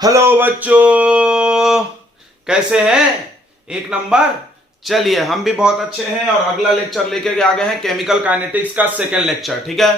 Hello बच्चों, कैसे हैं? एक नंबर। चलिए, हम भी बहुत अच्छे हैं और अगला लेक्चर लेके आ गए हैं केमिकल काइनेटिक्स का सेकंड लेक्चर। ठीक है,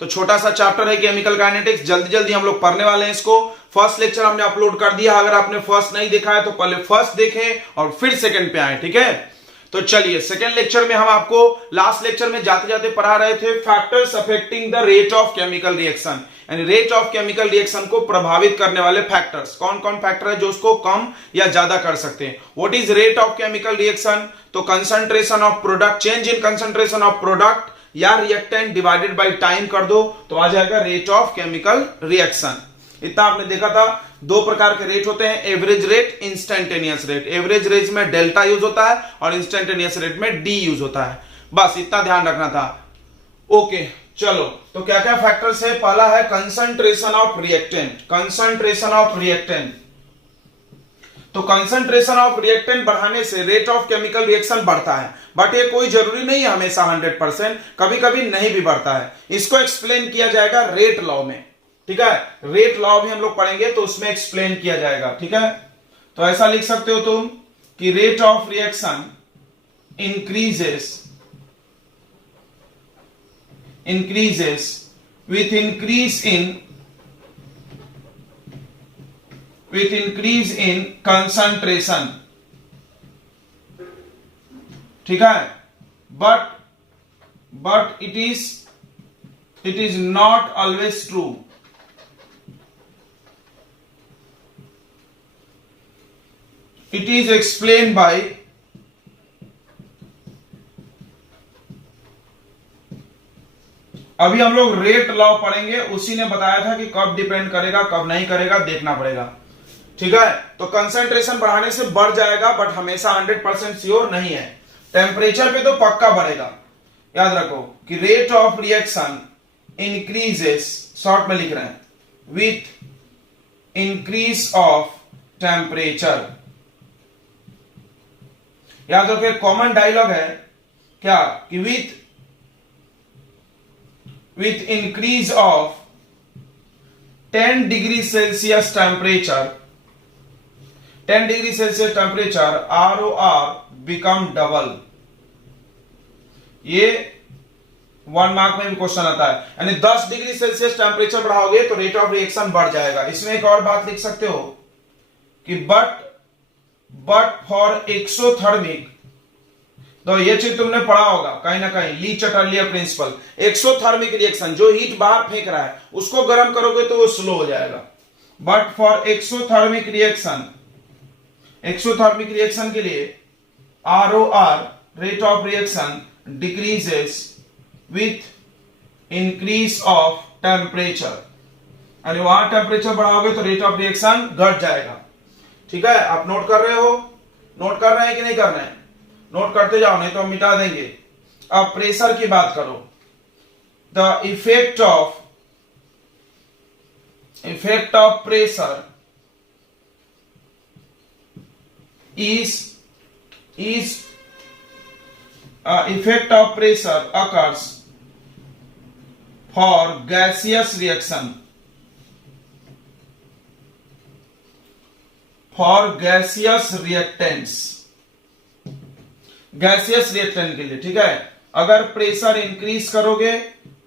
तो छोटा सा चैप्टर है केमिकल काइनेटिक्स, जल्दी जल्दी हम लोग पढ़ने वाले हैं इसको। फर्स्ट लेक्चर हमने अपलोड कर दिया, अगर आपने फर्स्ट नहीं देखा है तो पहले फर्स्ट देखें और फिर सेकंड पे आए। ठीक है, तो चलिए सेकंड लेक्चर में हम आपको लास्ट लेक्चर में जाते जाते पढ़ा रहे थे factors affecting the rate of chemical reaction, यानी रेट ऑफ केमिकल रिएक्शन को प्रभावित करने वाले फैक्टर्स। कौन कौन फैक्टर है जो उसको कम या ज्यादा कर सकते हैं? What is rate of chemical reaction? तो concentration of product, change in concentration of product या रिएक्टेंट डिवाइडेड बाय टाइम कर दो तो आ जाएगा रेट ऑफ केमिकल रिएक्शन। इतना आपने देखा था। दो प्रकार के रेट होते हैं, average rate, instantaneous rate. Average rate में डेल्टा यूज होता है और इंस्टेंटेनियस रेट में डी यूज होता है। बस इतना ध्यान रखना था। ओके, चलो, तो क्या क्या फैक्टर्स है? पहला है concentration of reactant. Concentration of reactant, तो कंसंट्रेशन ऑफ रिएक्टेंट बढ़ाने से रेट ऑफ केमिकल रिएक्शन बढ़ता है, बट ये कोई जरूरी नहीं है हमेशा 100%, कभी कभी नहीं भी बढ़ता है। इसको एक्सप्लेन किया जाएगा रेट लॉ में। ठीक है, रेट लॉ भी हम लोग पढ़ेंगे तो उसमें एक्सप्लेन किया जाएगा। ठीक है, तो ऐसा लिख सकते हो तुम कि rate of reaction increases with increase in concentration। ठीक है, but it is not always true। It is explained by अभी हम लोग रेट लॉ पढ़ेंगे, उसी ने बताया था कि कब डिपेंड करेगा कब नहीं करेगा, देखना पड़ेगा। ठीक है, तो कंसंट्रेशन बढ़ाने से बढ़ जाएगा बट हमेशा 100% श्योर नहीं है। टेम्परेचर पे तो पक्का बढ़ेगा। याद रखो कि rate of reaction increases, short में लिख रहे हैं, विथ इंक्रीज ऑफ टेम्परेचर। याद रखो कॉमन डायलॉग है क्या कि with increase of 10 degree Celsius temperature, 10 degree Celsius temperature ROR become double। ये 1 मार्क में भी क्वेश्चन आता है, यानी 10 डिग्री सेल्सियस टेम्परेचर बढ़ाओगे तो रेट ऑफ रिएक्शन बढ़ जाएगा। इसमें एक और बात लिख सकते हो कि बट फॉर एक्सोथर्मिक, तो ये चीज तुमने पढ़ा होगा कहीं ना कहीं, ली चटर्लियर प्रिंसिपल। एक्सोथर्मिक रिएक्शन, जो हीट बाहर फेंक रहा है उसको गर्म करोगे तो वो स्लो हो जाएगा। बट फॉर एक्सोथर्मिक रिएक्शन के लिए ROR, rate of reaction, decreases with increase of temperature, यानी वहां टेम्परेचर बढ़ाओगे तो रेट ऑफ रिएक्शन घट जाएगा। ठीक है, आप नोट कर रहे हो? नोट कर रहे हैं कि नहीं कर रहे हैं? नोट करते जाओ, नहीं तो हम मिटा देंगे। अब प्रेशर की बात करो। The effect of pressure effect of pressure occurs for gaseous reaction, for gaseous reactants, gaseous reactant के लिए। ठीक है, अगर प्रेशर इंक्रीज करोगे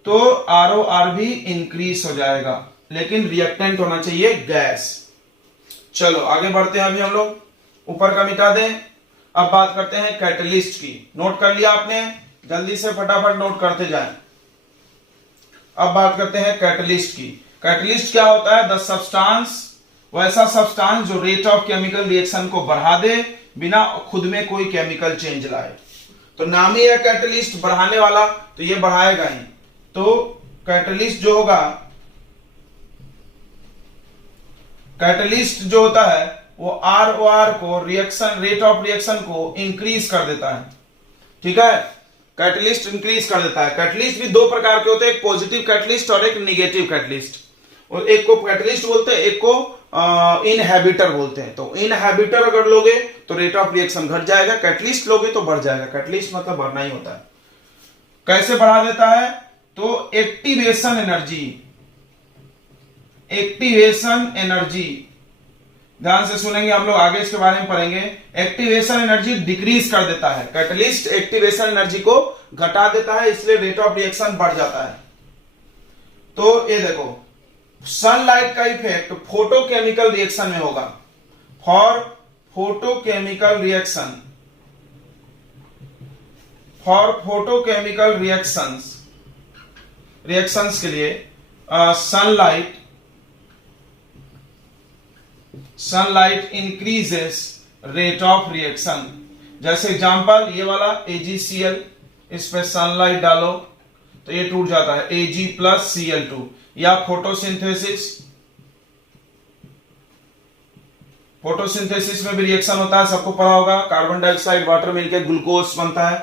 तो ROR भी इंक्रीज हो जाएगा, लेकिन रिएक्टेंट होना चाहिए गैस। चलो आगे बढ़ते हैं, अभी हम लोग ऊपर का मिटा दें। अब बात करते हैं कैटलिस्ट की। नोट कर लिया आपने? जल्दी से फटाफट नोट करते जाएं। अब बात करते हैं कैटलिस्ट की। कैटलिस्ट क्या होता है? द सब्सटेंस, वैसा सब्सटेंस जो रेट ऑफ केमिकल रिएक्शन को बढ़ा दे बिना खुद में कोई केमिकल चेंज लाए। तो नाम ही है कैटलिस्ट, बढ़ाने वाला, तो ये बढ़ाएगा ही। तो कैटलिस्ट जो होगा, कैटलिस्ट जो होता है वो ROR को, रिएक्शन, रेट ऑफ रिएक्शन को इंक्रीज कर देता है। ठीक है, कैटलिस्ट इंक्रीज कर देता है। कैटलिस्ट भी दो प्रकार के होते हैं, एक पॉजिटिव कैटलिस्ट और एक निगेटिव कैटलिस्ट। और एक को कैटलिस्ट बोलते हैं, एक को इनहैबिटर बोलते हैं। तो इनहैबिटर अगर लोगे तो रेट ऑफ रिएक्शन घट जाएगा, कैटलिस्ट लोगे तो बढ़ जाएगा। कैटलिस्ट मतलब बढ़ना ही होता है। कैसे बढ़ा देता है? तो एक्टिवेशन एनर्जी ध्यान से सुनेंगे, हम लोग आगे इसके बारे में पढ़ेंगे। एक्टिवेशन एनर्जी डिक्रीज कर देता है, कैटलिस्ट एक्टिवेशन एनर्जी को घटा देता है, इसलिए रेट ऑफ रिएक्शन बढ़ जाता है। तो ये देखो, सनलाइट का इफेक्ट फोटोकेमिकल रिएक्शन में होगा। For photochemical reaction, for photochemical reactions के लिए sunlight increases rate of reaction. जैसे एग्जांपल ये वाला AgCl, इस पे सनलाइट डालो तो ये टूट जाता है Ag प्लस Cl2। या फोटोसिंथेसिस, फोटोसिंथेसिस में भी रिएक्शन होता है, सबको पता होगा, कार्बन डाइऑक्साइड वाटर मिलकर ग्लूकोज बनता है।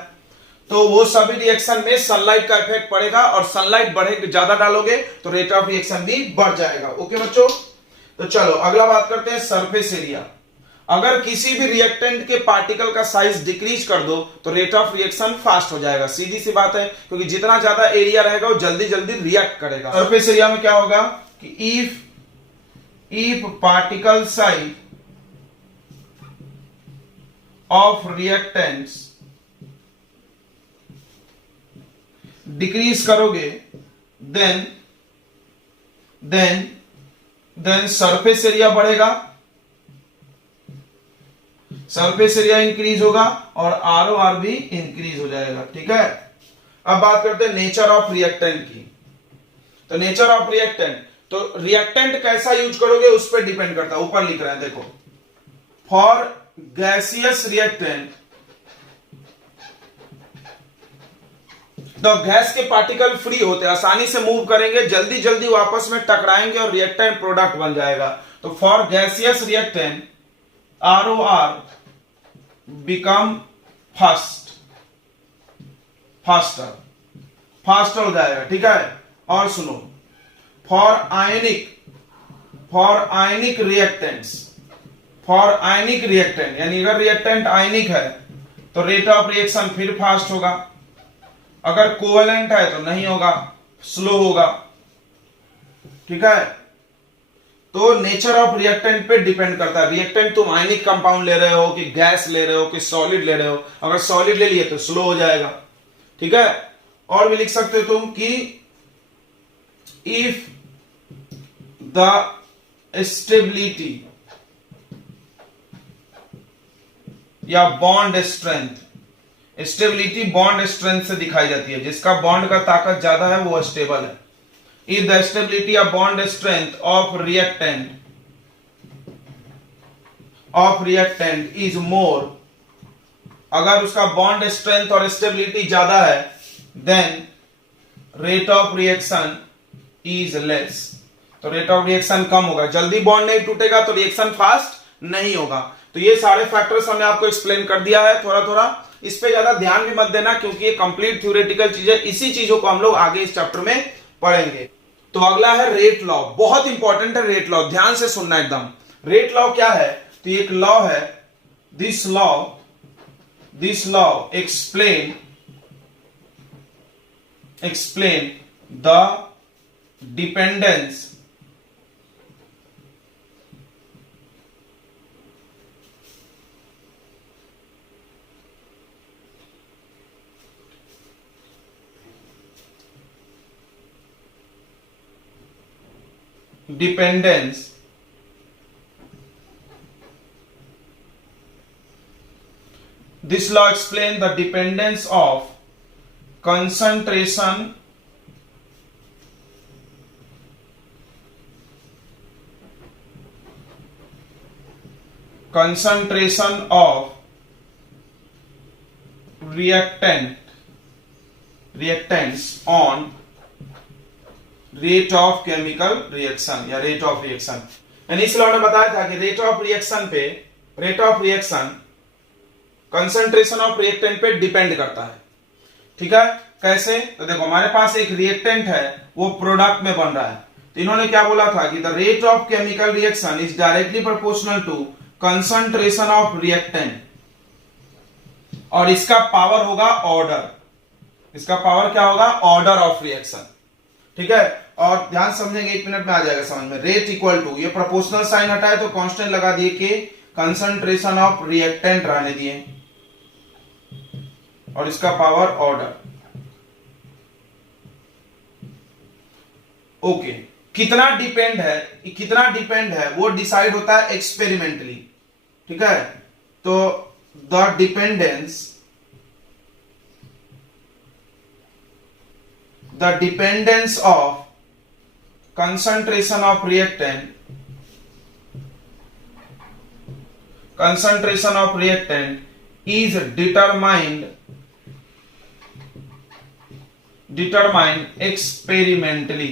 तो वो सभी रिएक्शन में सनलाइट का इफेक्ट पड़ेगा, और सनलाइट बढ़े ज्यादा डालोगे तो रेट ऑफ रिएक्शन भी बढ़ जाएगा। ओके बच्चों, तो चलो अगला बात करते हैं सरफेस एरिया। अगर किसी भी रिएक्टेंट के पार्टिकल का साइज डिक्रीज कर दो तो रेट ऑफ रिएक्शन फास्ट हो जाएगा, सीधी सी बात है, क्योंकि जितना ज्यादा एरिया रहेगा वो जल्दी जल्दी रिएक्ट करेगा। सरफेस एरिया में क्या होगा कि if particle size of reactants decrease करोगे देन सरफेस एरिया बढ़ेगा, सरफेस एरिया इंक्रीज होगा और ROR भी इंक्रीज हो जाएगा। ठीक है, अब बात करते हैं नेचर ऑफ रिएक्टेंट की। तो नेचर ऑफ रिएक्टेंट, तो रिएक्टेंट कैसा यूज करोगे उस पर डिपेंड करता है। ऊपर लिख रहे हैं देखो, फॉर गैसियस रिएक्टेंट, तो गैस के पार्टिकल फ्री होते हैं, आसानी से मूव करेंगे, जल्दी जल्दी वापस में टकराएंगे और रिएक्टेंट प्रोडक्ट बन जाएगा। तो for gaseous reactant ROR become faster हो जाएगा। ठीक है, और सुनो, फॉर आयनिक रिएक्टेंट, यानी अगर रिएक्टेंट आयनिक है तो रेट ऑफ रिएक्शन फिर फास्ट होगा, अगर कोवेलेंट है तो नहीं होगा, स्लो होगा। ठीक है, तो नेचर ऑफ रिएक्टेंट पे डिपेंड करता है, रिएक्टेंट तुम आयनिक कंपाउंड ले रहे हो कि गैस ले रहे हो कि सॉलिड ले रहे हो। अगर सॉलिड ले लिए तो स्लो हो जाएगा। ठीक है, और भी लिख सकते हो तुम कि इफ द स्टेबिलिटी या bond strength, stability bond strength से दिखाई जाती है, जिसका बॉन्ड का ताकत ज्यादा है वो स्टेबल है। इफ द स्टेबिलिटी या bond strength of reactant is more, अगर उसका बॉन्ड स्ट्रेंथ और स्टेबिलिटी ज्यादा है, then rate of reaction is less, तो रेट ऑफ रिएक्शन कम होगा, जल्दी बॉन्ड नहीं टूटेगा तो रिएक्शन फास्ट नहीं होगा। तो ये सारे फैक्टर्स हमने आपको एक्सप्लेन कर दिया है थोड़ा थोड़ा, इस पे ज्यादा ध्यान भी मत देना क्योंकि ये कंप्लीट थ्योरेटिकल चीज है, इसी चीजों को हम लोग आगे इस चैप्टर में पढ़ेंगे। तो अगला है रेट लॉ, बहुत इंपॉर्टेंट है रेट लॉ, ध्यान से सुनना एकदम। रेट लॉ क्या है, तो एक लॉ है, this law explain the dependence this law explains the dependence of concentration of reactants on rate of chemical reaction या rate of reaction। यानी इस लॉ ने बताया था कि rate of reaction concentration of reactant पे डिपेंड करता है। ठीक है, कैसे, तो देखो हमारे पास एक रिएक्टेंट है, वो प्रोडक्ट में बन रहा है, तो इन्होंने क्या बोला था कि the rate of chemical reaction is directly proportional to concentration of reactant, और इसका पावर होगा ऑर्डर, इसका पावर क्या होगा, ऑर्डर ऑफ रिएक्शन। ठीक है, और ध्यान समझेंगे, 1 मिनट में आ जाएगा समझ में। रेट इक्वल टू, ये प्रोपोर्शनल साइन हटाए तो कांस्टेंट लगा दिए के कंसंट्रेशन ऑफ रिएक्टेंट रहने दिए और इसका पावर ऑर्डर। ओके, कितना डिपेंड है वो डिसाइड होता है एक्सपेरिमेंटली, ठीक है। तो the dependence of concentration of reactant is determined experimentally।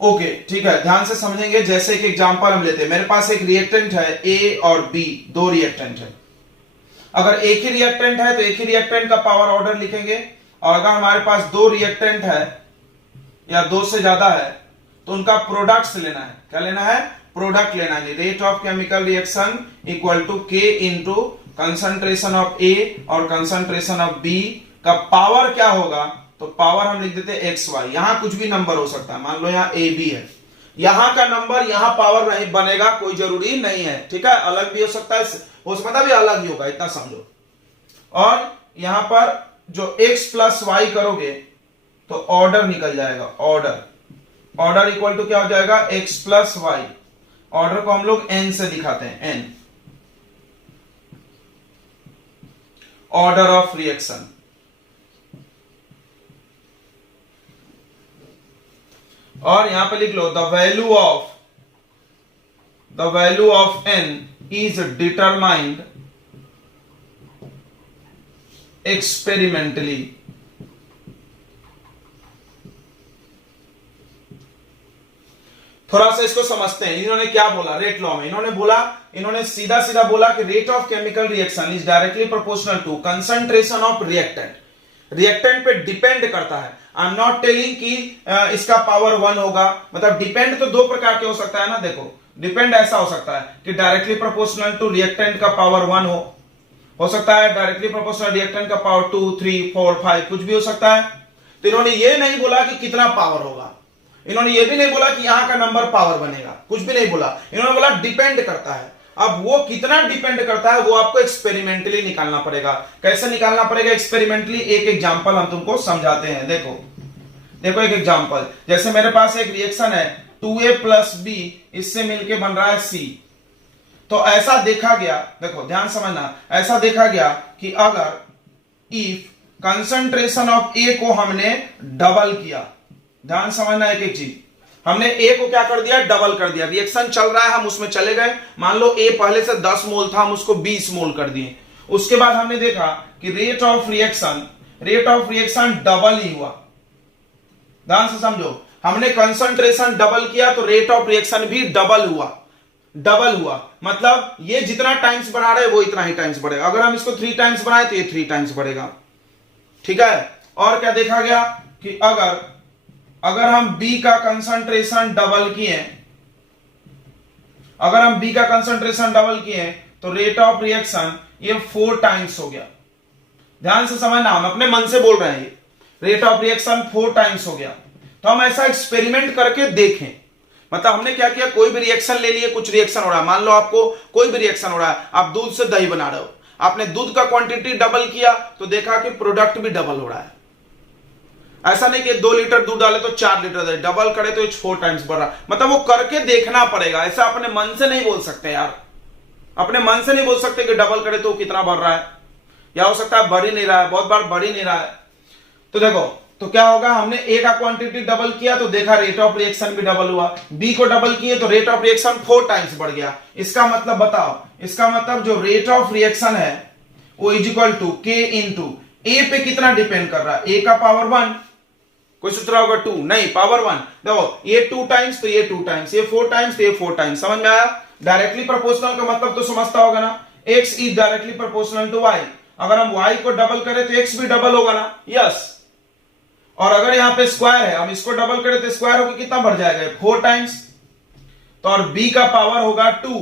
Okay, ठीक है, ध्यान से समझेंगे। जैसे कि एग्जांपल हम लेते हैं, मेरे पास एक रिएक्टेंट है ए और बी, दो रिएक्टेंट है। अगर एक ही रिएक्टेंट है तो एक ही रिएक्टेंट का पावर ऑर्डर लिखेंगे, और अगर हमारे पास दो रिएक्टेंट है या दो से ज्यादा है तो उनका प्रोडक्ट्स लेना है। क्या लेना है? प्रोडक्ट लेना है। Rate of chemical reaction equal to K into concentration of A और कंसंट्रेशन ऑफ बी का पावर क्या होगा, तो पावर हम लिख देते हैं एक्स वाई। यहां कुछ भी नंबर हो सकता है, मान लो यहां ए बी है, यहां का नंबर यहां पावर नहीं बनेगा, कोई जरूरी नहीं है, ठीक है। अलग भी हो सकता है, हो सकता भी अलग ही होगा, इतना समझो। और यहां पर जो x प्लस वाई करोगे तो ऑर्डर निकल जाएगा। ऑर्डर इक्वल टू क्या हो जाएगा? x plus Y. ऑर्डर को हम लोग n से दिखाते हैं, n ऑर्डर ऑफ रिएक्शन। और यहां पे लिख लो the value of n is determined experimentally. थोड़ा सा इसको समझते हैं। इन्होंने क्या बोला रेट लॉ में? इन्होंने सीधा सीधा बोला कि rate of chemical reaction is directly proportional to concentration of reactant पे डिपेंड करता है। आई एम नॉट टेलिंग कि इसका पावर 1 होगा। मतलब डिपेंड तो दो प्रकार के हो सकता है ना। देखो, डिपेंड ऐसा हो सकता है कि डायरेक्टली प्रोपोर्शनल टू रिएक्टेंट का पावर 1 हो सकता है डायरेक्टली प्रोपोर्शनल रिएक्टेंट का पावर 2, 3, 4, 5 कुछ भी हो सकता है। तो इन्होंने ये नहीं बोला कि कितना पावर होगा, इन्होंने ये भी नहीं बोला कि यहां का नंबर पावर बनेगा, कुछ भी नहीं बोला। इन्होंने बोला डिपेंड करता है। अब वो कितना डिपेंड करता है वो आपको एक्सपेरिमेंटली निकालना पड़ेगा। कैसे निकालना पड़ेगा एक्सपेरिमेंटली? एक एग्जांपल हम तुमको समझाते हैं। देखो एक एग्जांपल, जैसे मेरे पास एक रिएक्शन है 2a प्लस बी, इससे मिलके बन रहा है c। तो ऐसा देखा गया, देखो ध्यान समझना, ऐसा देखा गया कि अगर इफ कंसंट्रेशन ऑफ ए को हमने डबल किया, ध्यान समझना एक चीज, हमने ए को क्या कर दिया? डबल कर दिया। रिएक्शन चल रहा है, हम उसमें चले गए, मान लो ए पहले से 10 मोल था, हम उसको 20 मोल कर दिए। उसके बाद हमने देखा कि रेट ऑफ रिएक्शन डबल ही हुआ। ध्यान से समझो, हमने कंसंट्रेशन डबल किया तो रेट ऑफ रिएक्शन भी डबल हुआ। मतलब ये जितना टाइम्स बढ़ा रहे वो इतना ही टाइम्स बढ़ेगा। अगर हम इसको 3 टाइम्स बढ़ाए तो ये 3 टाइम्स बढ़ेगा, ठीक है। और क्या देखा गया कि अगर हम B का कंसंट्रेशन डबल किए, तो रेट ऑफ रिएक्शन ये 4 टाइम्स हो गया। ध्यान से समझना, हम अपने मन से बोल रहे हैं, ये रेट ऑफ रिएक्शन 4 टाइम्स हो गया। तो हम ऐसा एक्सपेरिमेंट करके देखें। मतलब हमने क्या किया, कोई भी रिएक्शन ले लिए, कुछ रिएक्शन हो रहा है, मान लो आपको कोई भी रिएक्शन हो रहा है, आप दूध से दही बना रहे हो, आपने दूध का क्वांटिटी डबल किया तो देखा कि प्रोडक्ट भी डबल हो रहा है। ऐसा नहीं कि 2 लीटर दूध डाले तो 4 लीटर दही, डबल करे तो 4 टाइम्स बढ़ रहा है। मतलब वो करके देखना पड़ेगा, ऐसा अपने मन से नहीं बोल सकते यार, अपने मन से नहीं बोल सकते कि डबल करे तो कितना बढ़ रहा है, या हो सकता है बढ़ ही नहीं रहा है, बहुत बार बढ़ ही नहीं रहा है। तो देखो, तो क्या होगा, हमने ए का क्वांटिटी डबल किया तो देखा रेट ऑफ रिएक्शन भी डबल हुआ, बी को डबल किए तो रेट ऑफ रिएक्शन 4 टाइम्स बढ़ गया। इसका मतलब बताओ, इसका मतलब जो रेट ऑफ रिएक्शन है वो is equal to K into ए पे कितना डिपेंड कर रहा है? ए का पावर 1, कोई सोच रहा होगा 2, नहीं, पावर 1। देखो ये 2 टाइम्स तो ये 2 टाइम्स, ये 4 टाइम्स तो ये 4 टाइम्स। समझ में आया? डायरेक्टली प्रोपोर्शनल का मतलब तो समझता होगा ना, x is directly proportional to y। अगर हम y को डबल करें तो x भी डबल होगा ना, यस। और अगर यहां पे स्क्वायर है, हम इसको डबल करें तो स्क्वायर होकर कितना बढ़ जाएगा? 4 टाइम्स। तो और b का पावर होगा 2,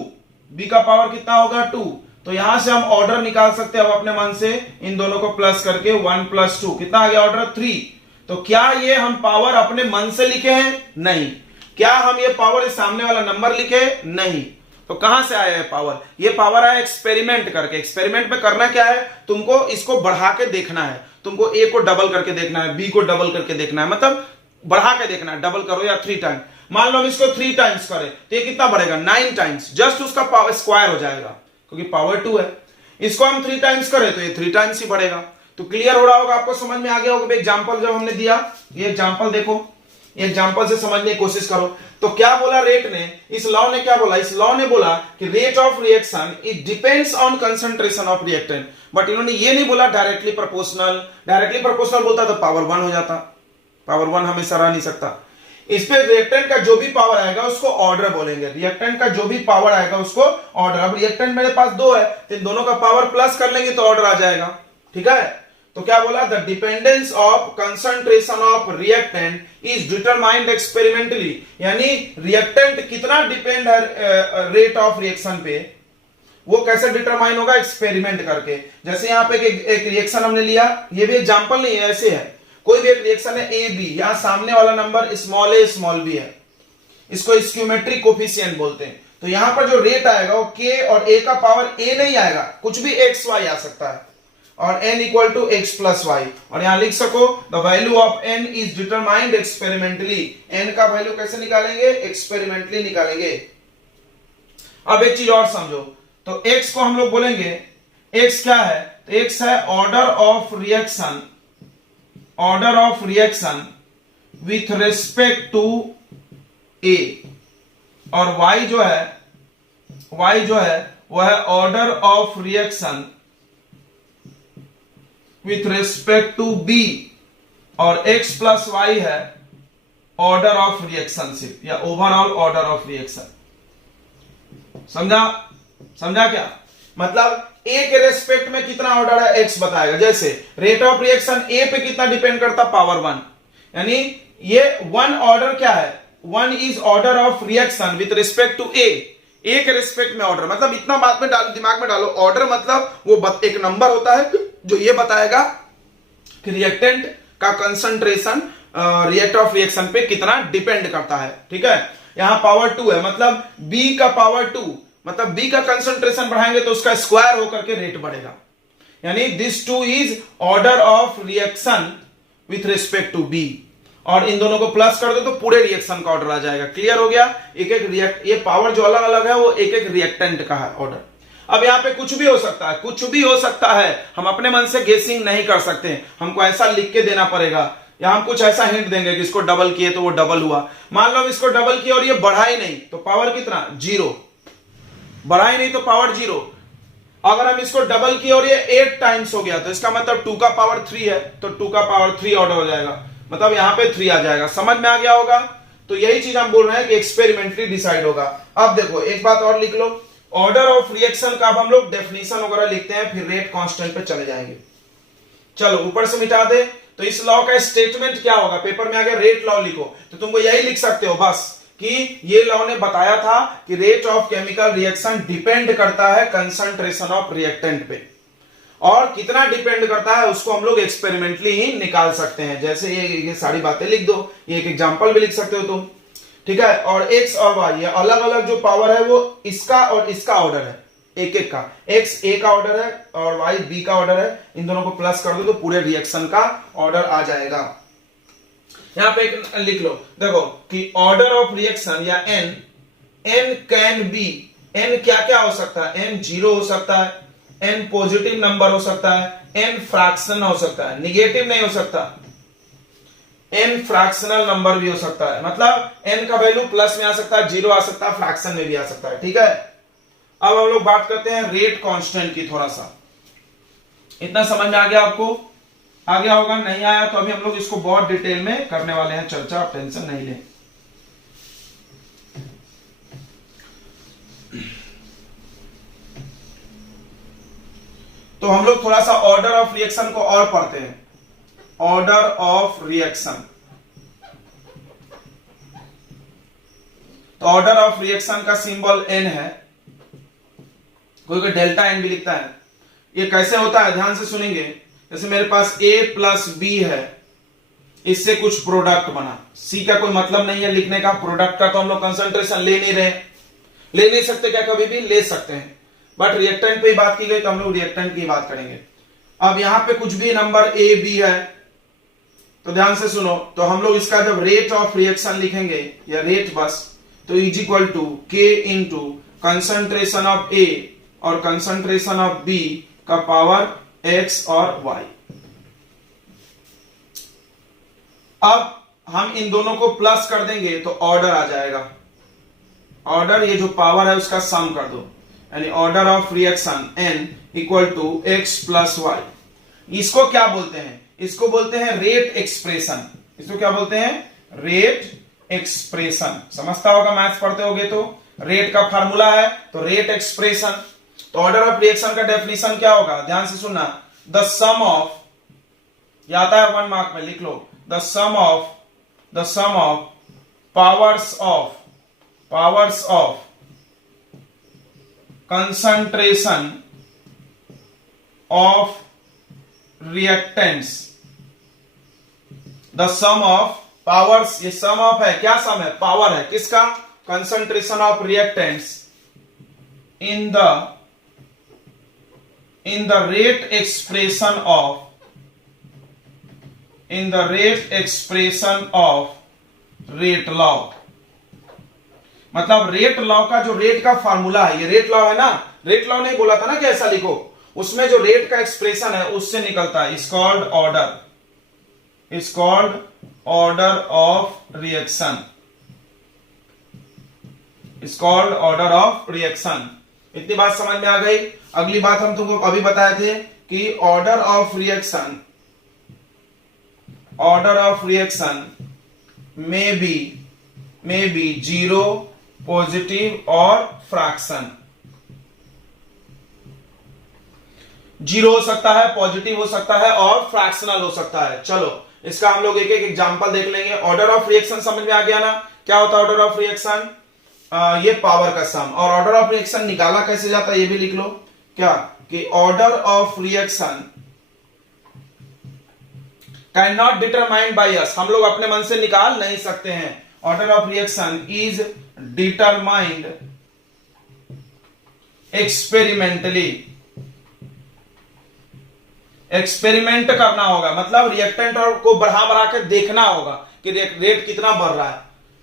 b का पावर कितना होगा? 2। तो यहां से हम ऑर्डर निकाल सकते हैं अब अपने मन से, इन दोनों को प्लस करके 1 + 2 कितना आ गया ऑर्डर 3। तो क्या ये हम पावर अपने मन से लिखे हैं? नहीं। क्या हम ये पावर इस सामने वाला नंबर लिखे? नहीं। तो कहां से आया है पावर? ये पावर आया एक्सपेरिमेंट करके। एक्सपेरिमेंट में करना क्या है, तुमको इसको बढ़ा के देखना है, तुमको ए को डबल करके देखना है, बी को डबल करके देखना है, मतलब बढ़ा के देखना है, डबल करो या 3 टाइम। मान लो हम इसको 3 टाइम्स करें तो ये कितना बढ़ेगा 9 टाइम्स, जस्ट उसका पावर स्क्वायर हो जाएगा क्योंकि पावर 2 है। इसको हम 3 टाइम्स करें तो ये 3 टाइम्स ही बढ़ेगा। तो क्लियर हो रहा होगा, आपको समझ में आ गया होगा। एग्जांपल जब हमने दिया, ये एग्जांपल देखो, ये एग्जांपल से समझने की कोशिश करो। तो क्या बोला रेट ने, इस लॉ ने क्या बोला, इस लॉ ने बोला कि rate of reaction it depends on concentration of reactant, but इन्होंने ये नहीं बोला डायरेक्टली प्रोपोर्शनल। डायरेक्टली प्रोपोर्शनल बोलता तो पावर 1 हो जाता, पावर 1 हमेशा रह नहीं सकता। इस पे रिएक्टेंट का जो भी पावर आएगा उसको ऑर्डर बोलेंगे, रिएक्टेंट का जो भी पावर आएगा उसको ऑर्डर। अब रिएक्टेंट मेरे पास 2 है तो इन दोनों का पावर प्लस कर लेंगे तो ऑर्डर आ जाएगा, ठीक है। तो क्या बोला, the dependence of concentration of reactant is determined experimentally, यानी रिएक्टेंट कितना डिपेंड है रेट ऑफ रिएक्शन पे, वो कैसे डिटरमाइन होगा, एक्सपेरिमेंट करके। जैसे यहां पे एक रिएक्शन हमने लिया, ये भी एग्जांपल नहीं है, ऐसे है, कोई भी एक रिएक्शन है ए बी, यहां सामने वाला नंबर स्मॉल ए स्मॉल बी है, इसको स्क्यूमेट्रिक कोफिशिएंट बोलते हैं। तो यहां पर जो रेट आएगा वो के और ए का पावर ए नहीं आएगा, कुछ भी एक्स वाई आ सकता है, और n = x + y, और यहां लिख सको the value of n is determined experimentally. n का वैल्यू कैसे निकालेंगे, एक्सपेरिमेंटली निकालेंगे। अब एक चीज और समझो, तो x को हम लोग बोलेंगे, x क्या है, तो x है order of reaction, order of reaction with respect to a, और y जो है वह है order of reaction with respect to b, और x + y है ऑर्डर ऑफ रिएक्शनशिप या ओवरऑल ऑर्डर ऑफ रिएक्शन। समझा क्या मतलब, a के रेस्पेक्ट में कितना ऑर्डर है x बताएगा। जैसे रेट ऑफ रिएक्शन a पे कितना डिपेंड करता, पावर 1, यानी ये 1 ऑर्डर क्या है, 1 is order of reaction with respect to a के रेस्पेक्ट में ऑर्डर, मतलब इतना बात में डालो, दिमाग में डालो, ऑर्डर मतलब वो एक नंबर होता है जो ये बताएगा कि रिएक्टेंट का कंसंट्रेशन रेट ऑफ रिएक्शन पे कितना डिपेंड करता है, ठीक है। यहां पावर 2 है, मतलब b का पावर 2, मतलब b का कंसंट्रेशन बढ़ाएंगे तो उसका स्क्वायर होकर के रेट बढ़ेगा, यानी this 2 is order of reaction with respect to b, और इन दोनों को प्लस कर दो तो पूरे रिएक्शन का ऑर्डर आ जाएगा। क्लियर हो गया, एक एक ये पावर जो अलग अलग है वो एक एक रिएक्टेंट का है ऑर्डर। अब यहाँ पे कुछ भी हो सकता है, कुछ भी हो सकता है, हम अपने मन से गेसिंग नहीं कर सकते, हमको ऐसा लिख के देना पड़ेगा, या हम कुछ ऐसा हिंट देंगे कि इसको डबल किए तो वो डबल हुआ। मान लो इसको डबल किया और ये बढ़ा ही नहीं तो पावर कितना, 0, बढ़ा ही नहीं तो पावर 0। अगर हम इसको डबल किए और ये 8 टाइम्स हो गया तो इसका मतलब 2 का पावर 3 है, तो 2 का पावर 3 ऑर्डर हो जाएगा, मतलब यहां पे 3 आ जाएगा। समझ में आ गया होगा। तो यही चीज हम बोल रहे हैं कि एक्सपेरिमेंटली डिसाइड होगा। अब देखो एक बात और लिख लो, ऑर्डर ऑफ रिएक्शन का अब हम लोग डेफिनेशन वगैरह लिखते हैं, फिर रेट कांस्टेंट पे चले जाएंगे। चलो ऊपर से मिटा दे, तो इस लॉ का स्टेटमेंट क्या होगा, पेपर में आ गया रेट लॉ लिखो, तो तुमको यही लिख सकते हो बस कि ये लॉ ने बताया था कि rate of chemical reaction depend करता है कंसंट्रेशन ऑफ रिएक्टेंट पे, और कितना डिपेंड करता है उसको हम लोग एक्सपेरिमेंटली ही निकाल सकते हैं। जैसे ये सारी बातें लिख दो, ये एक एग्जांपल भी लिख सकते हो तुम, ठीक है। और x और y ये अलग अलग जो पावर है वो इसका और इसका ऑर्डर है, एक एक का, x a का ऑर्डर है और y b का ऑर्डर है, इन दोनों को प्लस कर दो तो पूरे रिएक्शन का ऑर्डर आ जाएगा। यहां पे एक लिख लो, देखो कि ऑर्डर ऑफ रिएक्शन या n कैन बी, n क्या क्या हो सकता है, n 0 हो सकता है, n पॉजिटिव नंबर हो सकता है, n फ्रैक्शन हो सकता है, निगेटिव नहीं हो सकता, n फ्रैक्शनल नंबर भी हो सकता है, मतलब n का वैल्यू प्लस में आ सकता है, 0 आ सकता है, फ्रैक्शन में भी आ सकता है, ठीक है। अब हम लोग बात करते हैं रेट कांस्टेंट की, थोड़ा सा इतना समझ में आ गया आपको, आ गया होगा, नहीं आया तो अभी हम लोग इसको बहुत डिटेल में करने वाले हैं चर्चा, आप टेंशन नहीं लें। तो हम लोग थोड़ा सा ऑर्डर ऑफ रिएक्शन को और पढ़ते हैं, ऑर्डर ऑफ रिएक्शन। तो ऑर्डर ऑफ रिएक्शन का सिंबल n है, कोई कोई डेल्टा एन भी लिखता है। ये कैसे होता है ध्यान से सुनेंगे। जैसे मेरे पास A प्लस बी है, इससे कुछ प्रोडक्ट बना, C का कोई मतलब नहीं है लिखने का, प्रोडक्ट का तो हम लोग कंसंट्रेशन ले नहीं रहे, ले नहीं सकते क्या, कभी भी ले सकते हैं, बट रिएक्टेंट पे बात की गई तो हम लोग रिएक्टेंट की बात करेंगे। अब यहां पे कुछ भी नंबर A B है तो ध्यान से सुनो, तो हम लोग इसका जब रेट ऑफ रिएक्शन लिखेंगे या रेट बस, तो is equal to K into concentration of A और कंसंट्रेशन ऑफ B का पावर X और Y। अब हम इन दोनों को प्लस कर देंगे तो ऑर्डर आ जाएगा, ऑर्डर ये जो पावर है उसका सम कर दो, यानी order of reaction N equal to X plus Y। इसको क्या बोलते हैं, इसको बोलते हैं रेट एक्सप्रेशन। इसको क्या बोलते हैं, रेट एक्सप्रेशन। समझता होगा मैथ्स पढ़ते होगे तो, रेट का फार्मूला है तो रेट एक्सप्रेशन। तो ऑर्डर ऑफ रिएक्शन का डेफिनेशन क्या होगा, ध्यान से सुनना, द सम ऑफ, ये आता है 1 मार्क में, लिख लो, the sum of powers of concentration of reactants. The sum of powers, ये सम ऑफ है, क्या सम है, पावर है, किसका, concentration of reactants in the rate expression of rate law. मतलब रेट लॉ का जो रेट का फार्मूला है, ये रेट लॉ है ना, रेट लॉ नहीं बोला था ना कि ऐसा लिखो, उसमें जो रेट का एक्सप्रेशन है उससे निकलता है, is called order of reaction, is called order of reaction. इतनी बात समझ में आ गई। अगली बात हम तुमको अभी बताए थे कि ऑर्डर ऑफ रिएक्शन में बी जीरो, पॉजिटिव और फ्रैक्शन। जीरो हो सकता है, पॉजिटिव हो सकता है और फ्रैक्शनल हो सकता है। चलो इसका हम लोग एक एक एग्जांपल देख लेंगे। ऑर्डर ऑफ रिएक्शन समझ में आ गया ना, क्या होता है ऑर्डर ऑफ रिएक्शन, ये पावर का सम। और ऑर्डर ऑफ रिएक्शन निकाला कैसे जाता है ये भी लिख लो, क्या कि order of reaction can not determined by us, हम लोग अपने मन से निकाल नहीं सकते हैं। Order of reaction is determined experimentally, experiment करना होगा, मतलब रिएक्टेंट को बढ़ा के देखना होगा कि रेट कितना बढ़ रहा है,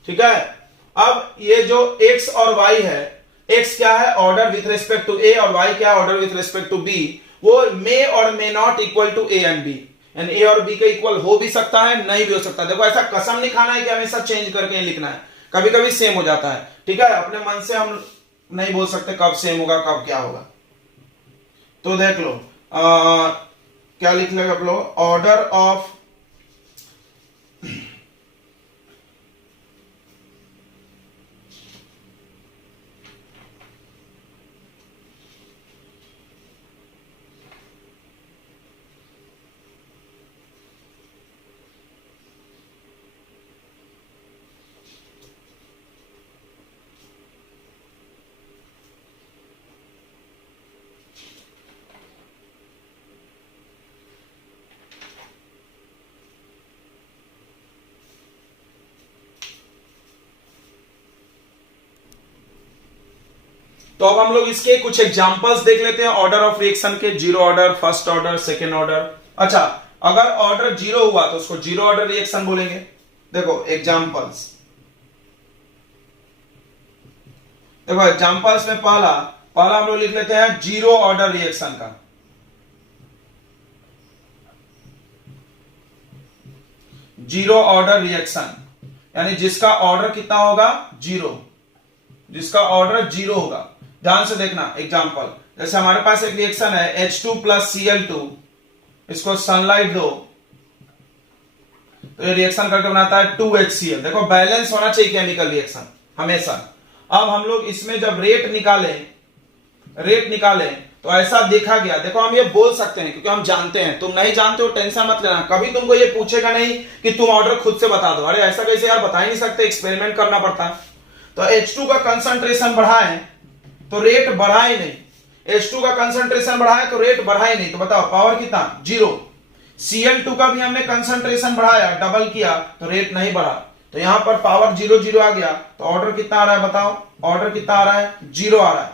ठीक है। अब ये जो x और y है, x क्या है order with respect to a और y क्या है order with respect to b, वो मे और may not equal to a and b, यानी a और b के इक्वल हो भी सकता है, नहीं भी हो सकता। देखो ऐसा कसम नहीं खाना है कि हमेशा चेंज करके लिखना है, कभी कभी सेम हो जाता है, ठीक है। अपने मन से हम नहीं बोल सकते कब सेम होगा कब क्या होगा। तो देख लो क्या लिख लेगा आप लोग, ऑर्डर ऑफ तो अब हम लोग इसके कुछ एग्जांपल्स देख लेते हैं ऑर्डर ऑफ रिएक्शन के, zero order, first order, second order. अच्छा, अगर ऑर्डर जीरो हुआ तो उसको जीरो ऑर्डर रिएक्शन बोलेंगे। देखो एग्जांपल्स, देखो एग्जांपल्स में पहला हम लोग लिख लेते हैं जीरो ऑर्डर रिएक्शन का। जीरो ऑर्डर रिएक्शन यानी जिसका ऑर्डर कितना होगा, जीरो, जिसका ऑर्डर जीरो होगा। ध्यान से देखना एग्जांपल, जैसे हमारे पास एक रिएक्शन है H2 प्लस Cl2, इसको सनलाइट दो तो ये रिएक्शन करके बनाता है 2HCl। देखो बैलेंस होना चाहिए केमिकल रिएक्शन हमेशा। अब हम लोग इसमें जब रेट निकालें तो ऐसा देखा गया, देखो हम ये बोल सकते हैं क्योंकि हम जानते हैं, तुम नहीं जानते हो टेंशन मत लेना, कभी तुमको ये पूछेगा नहीं कि तुम ऑर्डर खुद से बता दो, अरे ऐसा कैसे यार, बता ही नहीं सकते, एक्सपेरिमेंट करना पड़ता है। तो H2 का कंसंट्रेशन बढ़ाएं तो रेट बढ़ा ही नहीं, H2 का कंसंट्रेशन बढ़ाया तो रेट बढ़ा ही नहीं, तो बताओ पावर कितना, 0। Cl2 का भी हमने कंसंट्रेशन बढ़ाया, डबल किया तो रेट नहीं बढ़ा, तो यहां पर पावर 0 0 आ गया, तो ऑर्डर कितना आ रहा है बताओ, ऑर्डर कितना आ रहा है, 0 आ रहा है।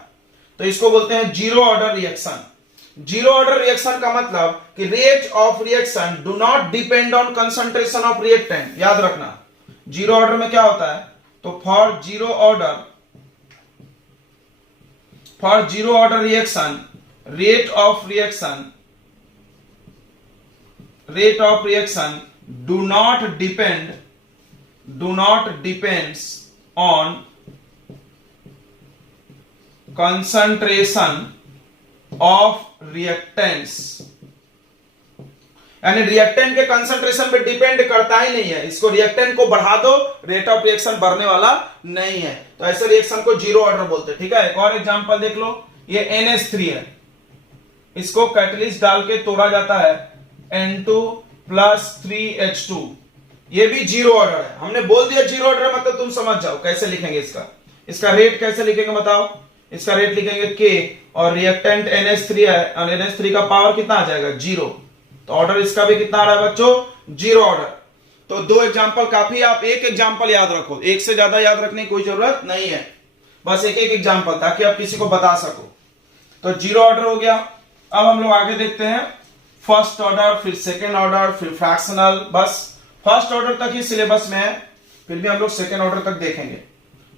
तो इसको बोलते हैं zero order reaction. Zero order reaction का मतलब कि rate of reaction do not depend on concentration of reactant. याद रखना जीरो ऑर्डर में क्या होता है, तो for zero order reaction rate of reaction do not depends on concentration of reactants, यानी रिएक्टेंट के कंसंट्रेशन पे डिपेंड करता ही नहीं है। इसको रिएक्टेंट को बढ़ा दो, रेट ऑफ रिएक्शन बढ़ने वाला नहीं है, तो ऐसे रिएक्शन को जीरो ऑर्डर बोलते हैं। ठीक है, एक और एग्जांपल देख लो, ये NH3 है, इसको कैटलिस्ट डाल के तोड़ा जाता है N2 + 3H2, ये भी जीरो ऑर्डर है। हमने बोल दिया जीरो ऑर्डर है, मतलब तुम समझ जाओ कैसे लिखेंगे इसका रेट कैसे लिखेंगे बताओ। इसका रेट लिखेंगे K और रिएक्टेंट NH3 है, और NH3 का पावर कितना आ जाएगा, 0, तो ऑर्डर इसका भी कितना आ रहा है बच्चों, जीरो ऑर्डर। तो दो एग्जांपल काफी, आप एक एग्जांपल याद रखो, एक से ज्यादा याद रखने की कोई जरूरत नहीं है, बस एक एक एग्जांपल, ताकि आप किसी को बता सको। तो जीरो ऑर्डर हो गया। अब हम लोग आगे देखते हैं फर्स्ट ऑर्डर, फिर सेकेंड ऑर्डर, फिर फ्रैक्शनल। बस फर्स्ट ऑर्डर तक ही सिलेबस में है, फिर भी हम लोग सेकेंड ऑर्डर तक देखेंगे।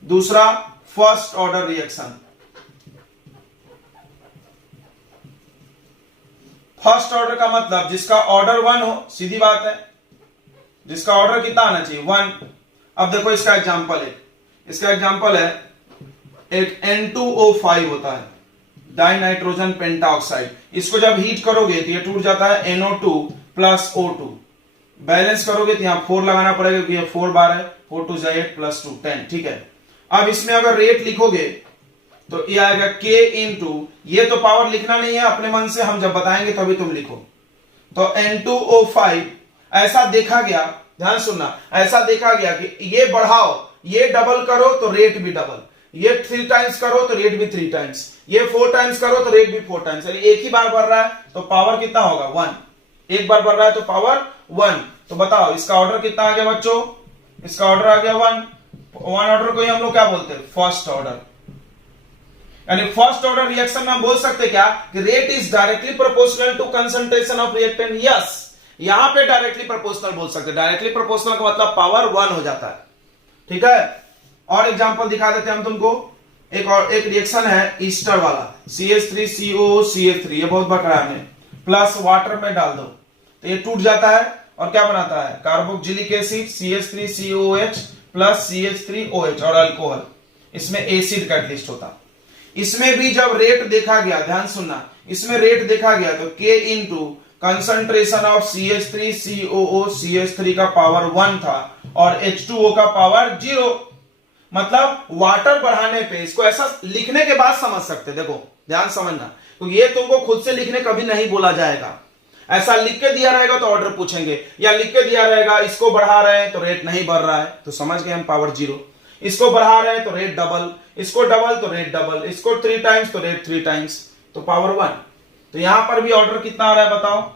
दूसरा first order reaction. First order का मतलब जिसका ऑर्डर 1 हो, सीधी बात है, जिसका ऑर्डर कितना आना चाहिए, 1। अब देखो इसका एग्जांपल है एक N2O5 होता है, डाई नाइट्रोजन पेंटाऑक्साइड। इसको जब हीट करोगे तो ये टूट जाता है NO2 + O2, बैलेंस करोगे तो यहां 4 लगाना पड़ेगा क्योंकि ये 4 बार है, 4 2 8 + 2 10। ठीक है, अब इसमें अगर रेट लिखोगे तो ये आएगा K × ये तो पावर लिखना नहीं है अपने मन से, हम जब बताएंगे तभी तुम लिखो। तो N2O5 ऐसा देखा गया, ध्यान सुनना, ऐसा देखा गया कि ये बढ़ाओ, ये डबल करो तो रेट भी डबल, ये 3 टाइम्स करो तो रेट भी 3 टाइम्स, ये 4 टाइम्स करो तो रेट भी 4 टाइम्स, यानी एक ही बार बढ़ रहा है तो पावर कितना होगा, 1। एक बार बढ़ रहा है तो पावर 1। तो बताओ इसका ऑर्डर कितना आ गया बच्चों, इसका ऑर्डर आ गया 1। 1 ऑर्डर को ही हम लोग क्या बोलते हैं, फर्स्ट ऑर्डर। यानी फर्स्ट ऑर्डर रिएक्शन में हम बोल सकते क्या कि rate is directly proportional to concentration of reactant. Yes, यहां पे डायरेक्टली प्रोपोर्शनल बोल सकते हैं। डायरेक्टली प्रोपोर्शनल का मतलब पावर 1 हो जाता है। ठीक है, और एग्जांपल दिखा देते हैं हम तुमको। एक रिएक्शन है ईस्टर वाला, CH3COO CH3, ये बहुत बकरा है, प्लस वाटर में डाल दो तो ये टूट जाता है और क्या बनाता है, कार्बोक्सिलिक एसिड CH3COOH + CH3OH और अल्कोहल, इसमें एसिड कैटलिस्ट होता। इसमें भी जब रेट देखा गया, ध्यान सुनना, इसमें रेट देखा गया तो K × concentration of CH3COO CH3 का पावर 1 था और H2O का पावर 0। मतलब वाटर बढ़ाने पे, इसको ऐसा लिखने के बाद समझ सकते, देखो ध्यान समझना, तो ये तुमको खुद से लिखने कभी नहीं बोला जाएगा। ऐसा लिख के दिया रहेगा तो ऑर्डर पूछेंगे, या लिख के दिया रहेगा इसको बढ़ा रहे हैं तो रेट नहीं बढ़ रहा है, तो समझ गए हम पावर 0। इसको बढ़ा रहे हैं तो रेट डबल, इसको डबल तो रेट डबल, इसको 3 टाइम्स तो रेट 3 टाइम्स, तो पावर 1। तो यहां पर भी ऑर्डर कितना आ रहा है बताओ,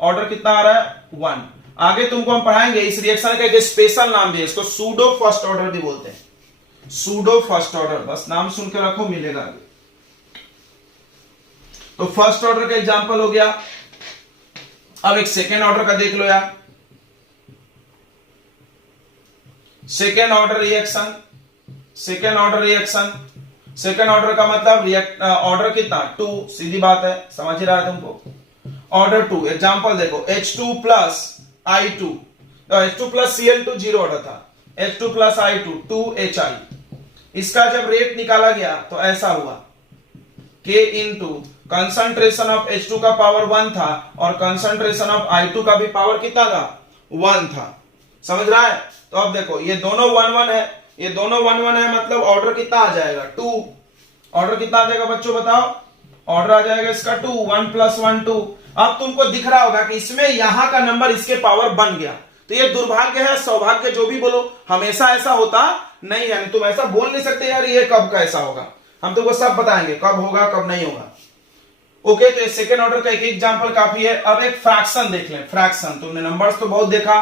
ऑर्डर कितना आ रहा है, 1। आगे तुमको हम पढ़ाएंगे इस रिएक्शन का एक स्पेशल नाम भी है, इसको सूडो फर्स्ट ऑर्डर भी बोलते हैं, सूडो फर्स्ट ऑर्डर, बस नाम सुन के रखो, मिलेगा आगे। तो फर्स्ट ऑर्डर का एग्जांपल हो गया। अब एक सेकेंड ऑर्डर का देख लो यार, second order reaction. Second order का मतलब ऑर्डर कितना, 2, सीधी बात है, समझ ही रहा है तुमको। ऑर्डर 2, एग्जांपल देखो H2 + I2, H2 + Cl2 zero order था, H2 + I2 2HI। इसका जब रेट निकाला गया तो ऐसा हुआ, K × कंसंट्रेशन ऑफ H2 का पावर 1 था और कंसंट्रेशन ऑफ I2 का भी पावर कितना था, 1 था। समझ रहा है, तो अब देखो ये दोनों 1 1 है, ये दोनों 1 1 है, मतलब ऑर्डर कितना आ जाएगा, 2। ऑर्डर कितना आ जाएगा बच्चों बताओ, ऑर्डर आ जाएगा इसका 2, 1 + 1 2। अब तुमको दिख रहा होगा कि इसमें यहां का नंबर इसके पावर बन गया, तो ये दुर्भाग्य है, सौभाग्य, जो भी बोलो, हमेशा ऐसा होता नहीं है। तुम ऐसा बोल नहीं सकते यार ये कब का ऐसा होगा, हम तुमको सब बताएंगे कब होगा कब नहीं होगा। ओके, तो सेकेंड ऑर्डर का एक एग्जांपल काफी है। अब एक फ्रैक्शन देख लें। फ्रैक्शन, तुमने नंबर्स तो बहुत देखा।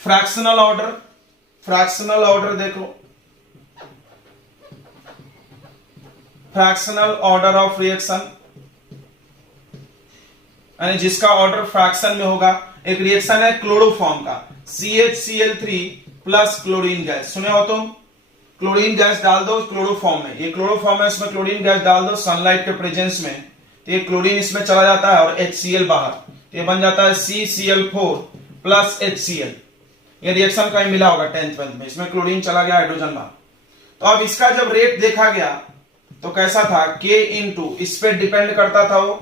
फ्रैक्शनल ऑर्डर, फ्रैक्शनल ऑर्डर देखो, फ्रैक्शनल ऑर्डर ऑफ रिएक्शन, यानी जिसका ऑर्डर फ्रैक्शन में होगा। एक रिएक्शन है क्लोरोफॉर्म का, CHCl3 प्लस क्लोरीन गैस, सुने हो तुम? क्लोरीन गैस डाल दो क्लोरोफॉर्म में, ये क्लोरोफॉर्म है, इसमें क्लोरीन गैस डाल दो सनलाइट के प्रेजेंस में, तो ये क्लोरीन इसमें चला जाता है और HCl बाहर, तो ये बन जाता है CCl4 प्लस HCl। ये रिएक्शन कहीं मिला होगा 10th में, इसमें क्लोरीन चला गया, हाइड्रोजन बाहर। तो अब इसका जब रेट देखा गया तो कैसा था, K इंटू, इस पे डिपेंड करता था वो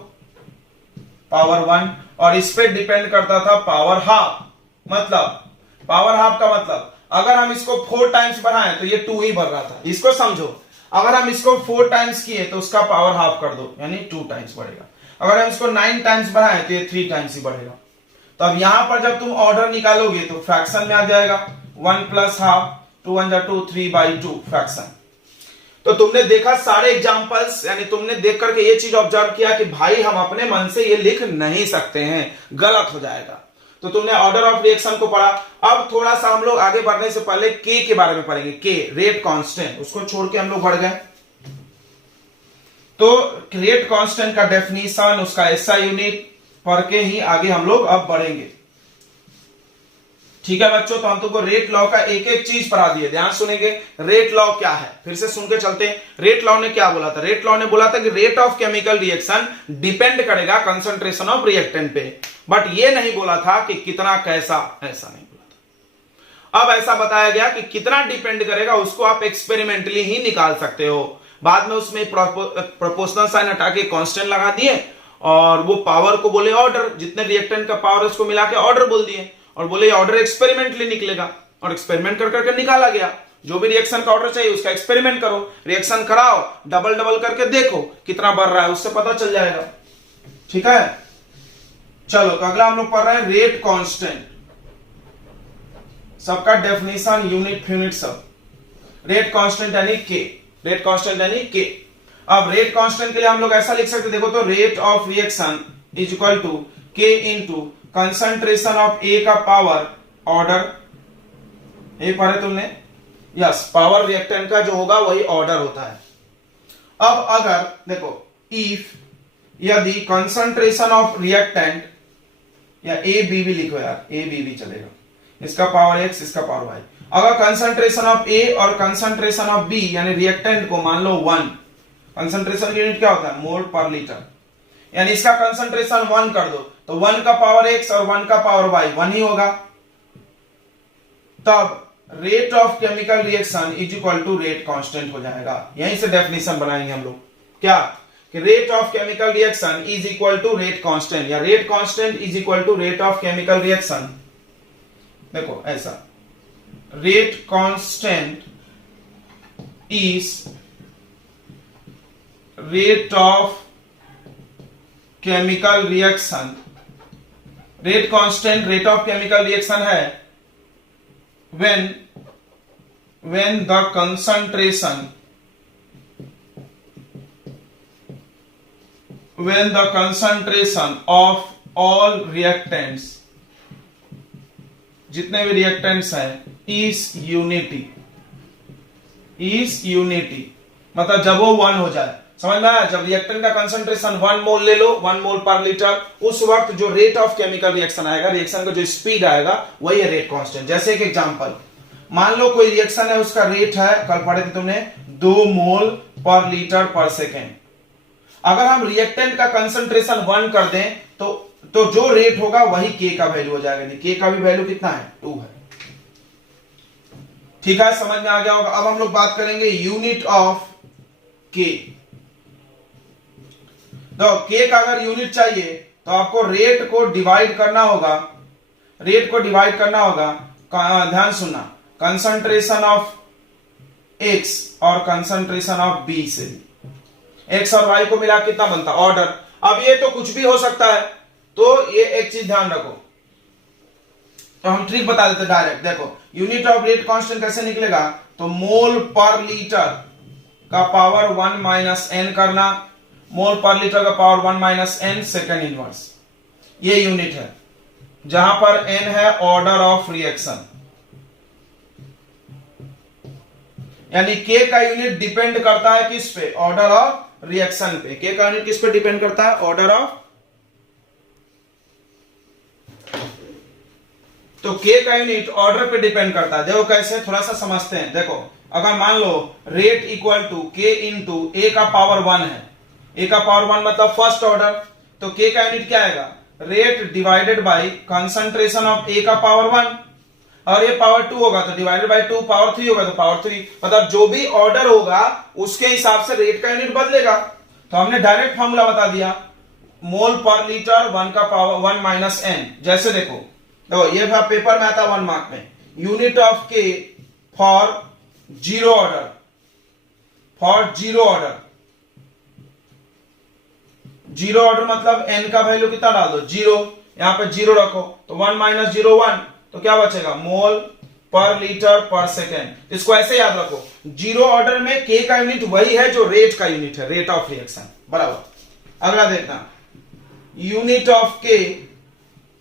पावर 1 और इस पे डिपेंड करता था पावर हाफ। मतलब पावर हाफ का मतलब अगर हम इसको 4 टाइम्स बढ़ाएं तो ये 2 ही बढ़ रहा था, इसको समझो। अगर हम इसको 4 टाइम्स किए तो उसका पावर हाफ कर दो, यानी 2 टाइम्स बढ़ेगा। अगर हम इसको 9 टाइम्स बढ़ाएं तो ये 3 टाइम्स ही बढ़ेगा। तो अब यहां पर जब तुम ऑर्डर निकालोगे तो फ्रैक्शन में आ जाएगा 1 प्लस हाफ, 2 1 जा 2, 3/2 फ्रैक्शन। तो तुमने देखा सारे एग्जांपल्स, यानी तुमने देख करके ये चीज ऑब्जर्व किया कि भाई हम अपने मन से ये लिख नहीं सकते हैं, गलत हो जाएगा। तो तुमने ऑर्डर ऑफ रिएक्शन को पढ़ा। अब थोड़ा सा हम लोग आगे बढ़ने से पहले के के बारे में पढ़ेंगे। के रेट कांस्टेंट, उसको छोड़ के हम लोग बढ़ गए। तो रेट कांस्टेंट का डेफिनेशन, उसका एसआई यूनिट पढ़ के ही आगे हम लोग अब बढ़ेंगे। ठीक है बच्चों, तो हम तुमको रेट लॉ का एक एक चीज पढ़ा दिए, ध्यान सुनेंगे। रेट लॉ क्या है फिर से सुन के चलते हैं। रेट लॉ ने क्या बोला था? रेट लॉ ने बोला था कि rate of chemical reaction depend करेगा कंसंट्रेशन ऑफ रिएक्टेंट पे, बट ये नहीं बोला था कि कितना कैसा, ऐसा नहीं बोला था। अब ऐसा बताया गया कि कितना डिपेंड करेगा उसको आप एक्सपेरिमेंटली ही निकाल सकते हो। बाद में उसमें प्रोपोर्शनल साइन हटा के कांस्टेंट लगा दिए और वो पावर को बोले ऑर्डर, जितने रिएक्टेंट का पावर उसको मिला के ऑर्डर बोल दिए और बोले ऑर्डर एक्सपेरिमेंटली निकलेगा, और एक्सपेरिमेंट कर करके निकाला गया। जो भी रिएक्शन का ऑर्डर चाहिए उसका एक्सपेरिमेंट करो, रिएक्शन कराओ, डबल डबल करके देखो कितना बढ़ रहा है, उससे पता चल जाएगा। ठीक है, चलो तो अगला हम लोग पढ़ रहे हैं रेट कांस्टेंट। सबका डेफिनेशन, यूनिट यूनिट सब। रेट कांस्टेंट यानी के, रेट कांस्टेंट यानी के। अब रेट कांस्टेंट के लिए हम लोग ऐसा लिख सकते, देखो तो rate of reaction is equal to K into concentration of A का पावर ऑर्डर, ये पढ़े तुमने? यस, पावर रिएक्टेंट का जो होगा वही ऑर्डर होता है। अब अगर देखो इफ, यदि कंसंट्रेशन ऑफ रिएक्टेंट, या ए बी भी लिखो यार, ए बी भी चलेगा, इसका पावर एक्स इसका पावर वाई। अगर कंसंट्रेशन ऑफ ए और कंसंट्रेशन ऑफ बी यानी रिएक्टेंट को मान लो 1, कंसंट्रेशन यूनिट क्या होता है? मोल पर लीटर, यानी इसका कंसंट्रेशन 1 कर दो तो 1 का पावर x और 1 का पावर y 1 ही होगा। तब rate of chemical reaction is equal to rate constant हो जाएगा। यहीं से डेफिनेशन बनाएंगे हम लोग, क्या कि rate of chemical reaction is equal to rate constant, या rate constant is equal to rate of chemical reaction. देखो ऐसा, rate constant is rate of chemical reaction, rate constant rate of chemical reaction है when the concentration of all reactants, जितने भी reactants हैं, is unity, मतलब जब वो 1 हो जाए, समझ में आया? जब रिएक्टेंट का कंसंट्रेशन 1 मोल ले लो, 1 मोल पर लीटर, उस वक्त जो रेट ऑफ केमिकल रिएक्शन आएगा, रिएक्शन का जो स्पीड आएगा वही है रेट कांस्टेंट। जैसे एक एग्जांपल, मान लो कोई रिएक्शन है, उसका रेट है, कल पढ़े थे तुमने, 2 मोल पर लीटर पर सेकेंड। अगर हम रिएक्टेंट का कंसंट्रेशन 1 कर दें तो जो रेट होगा वही के का वैल्यू हो जाएगा। के का भी वैल्यू कितना है? 2 है। ठीक है, समझ में आ गया होगा। अब हम लोग बात करेंगे यूनिट ऑफ के। तो के का अगर यूनिट चाहिए तो आपको रेट को डिवाइड करना होगा, रेट को डिवाइड करना होगा, ध्यान सुनना, कंसंट्रेशन ऑफ एक्स और कंसंट्रेशन ऑफ बी से। एक्स और वाई को मिला कितना बनता? ऑर्डर। अब ये तो कुछ भी हो सकता है, तो ये एक चीज ध्यान रखो, तो हम ट्रिक बता देते डायरेक्ट। देखो यूनिट ऑफ रेट कांस्टेंट कैसे निकलेगा, तो मोल पर लीटर का पावर 1 माइनस एन करना, मोल पर लीटर का power 1 minus n second inverse. ये यूनिट है जहां पर n है ऑर्डर ऑफ रिएक्शन, यानी k का यूनिट डिपेंड करता है किस पे, ऑर्डर ऑफ रिएक्शन पे। k का यूनिट किस पे डिपेंड करता है, ऑर्डर ऑफ। तो k का यूनिट ऑर्डर पे डिपेंड करता है। देखो कैसे, थोड़ा सा समझते हैं। देखो अगर मान लो rate equal to k into a का पावर 1 है, a का पावर 1 मतलब फर्स्ट ऑर्डर, तो k का यूनिट क्या आएगा, rate divided by concentration of a का पावर 1, और ये पावर 2 होगा तो डिवाइडेड बाय 2, पावर 3 होगा तो पावर 3, मतलब जो भी ऑर्डर होगा उसके हिसाब से रेट का यूनिट बदलेगा। तो हमने डायरेक्ट फॉर्मूला बता दिया, मोल पर लीटर 1 का पावर 1 माइनस एन। जैसे देखो ये पेपर में आता 1 मार्क में, unit of K for zero order, for zero order, zero order मतलब एन का वैल्यू कितना डाल दो, जीरो, यहां पे जीरो रखो तो 1 माइनस जीरो 1, तो क्या बचेगा, मोल पर लीटर पर सेकेंड। इसको ऐसे याद रखो, जीरो ऑर्डर में के का यूनिट वही है जो रेट का यूनिट है, रेट ऑफ रिएक्शन, बराबर। अगला देखना, unit of K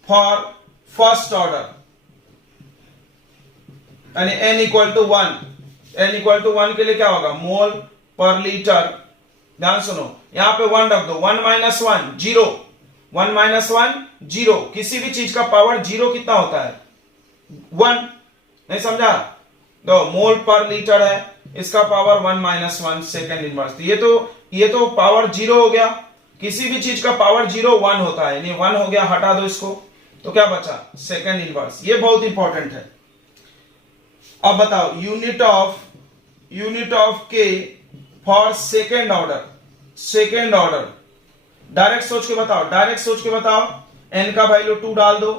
for first order, यानी n equal to 1, n equal to 1 के लिए क्या होगा, मोल पर लीटर। ध्यान सुनो, यहां पे 1 रख दो, 1 माइनस 1 जीरो, 1 माइनस 1 जीरो, किसी भी चीज का पावर जीरो कितना होता है, 1, नहीं समझा। दो मोल पर लीटर है, इसका पावर 1 माइनस 1 सेकेंड इनवर्स। ये तो पावर जीरो हो गया, किसी भी चीज का पावर जीरो 1 होता है, यानी 1 हो गया, हटा दो इसको, तो क्या बचा, सेकेंड इनवर्स। ये बहुत इंपॉर्टेंट है। अब बताओ unit of K for second order, second order, direct सोच के बताओ, डायरेक्ट सोच के बताओ, n का वैल्यू 2 डाल दो,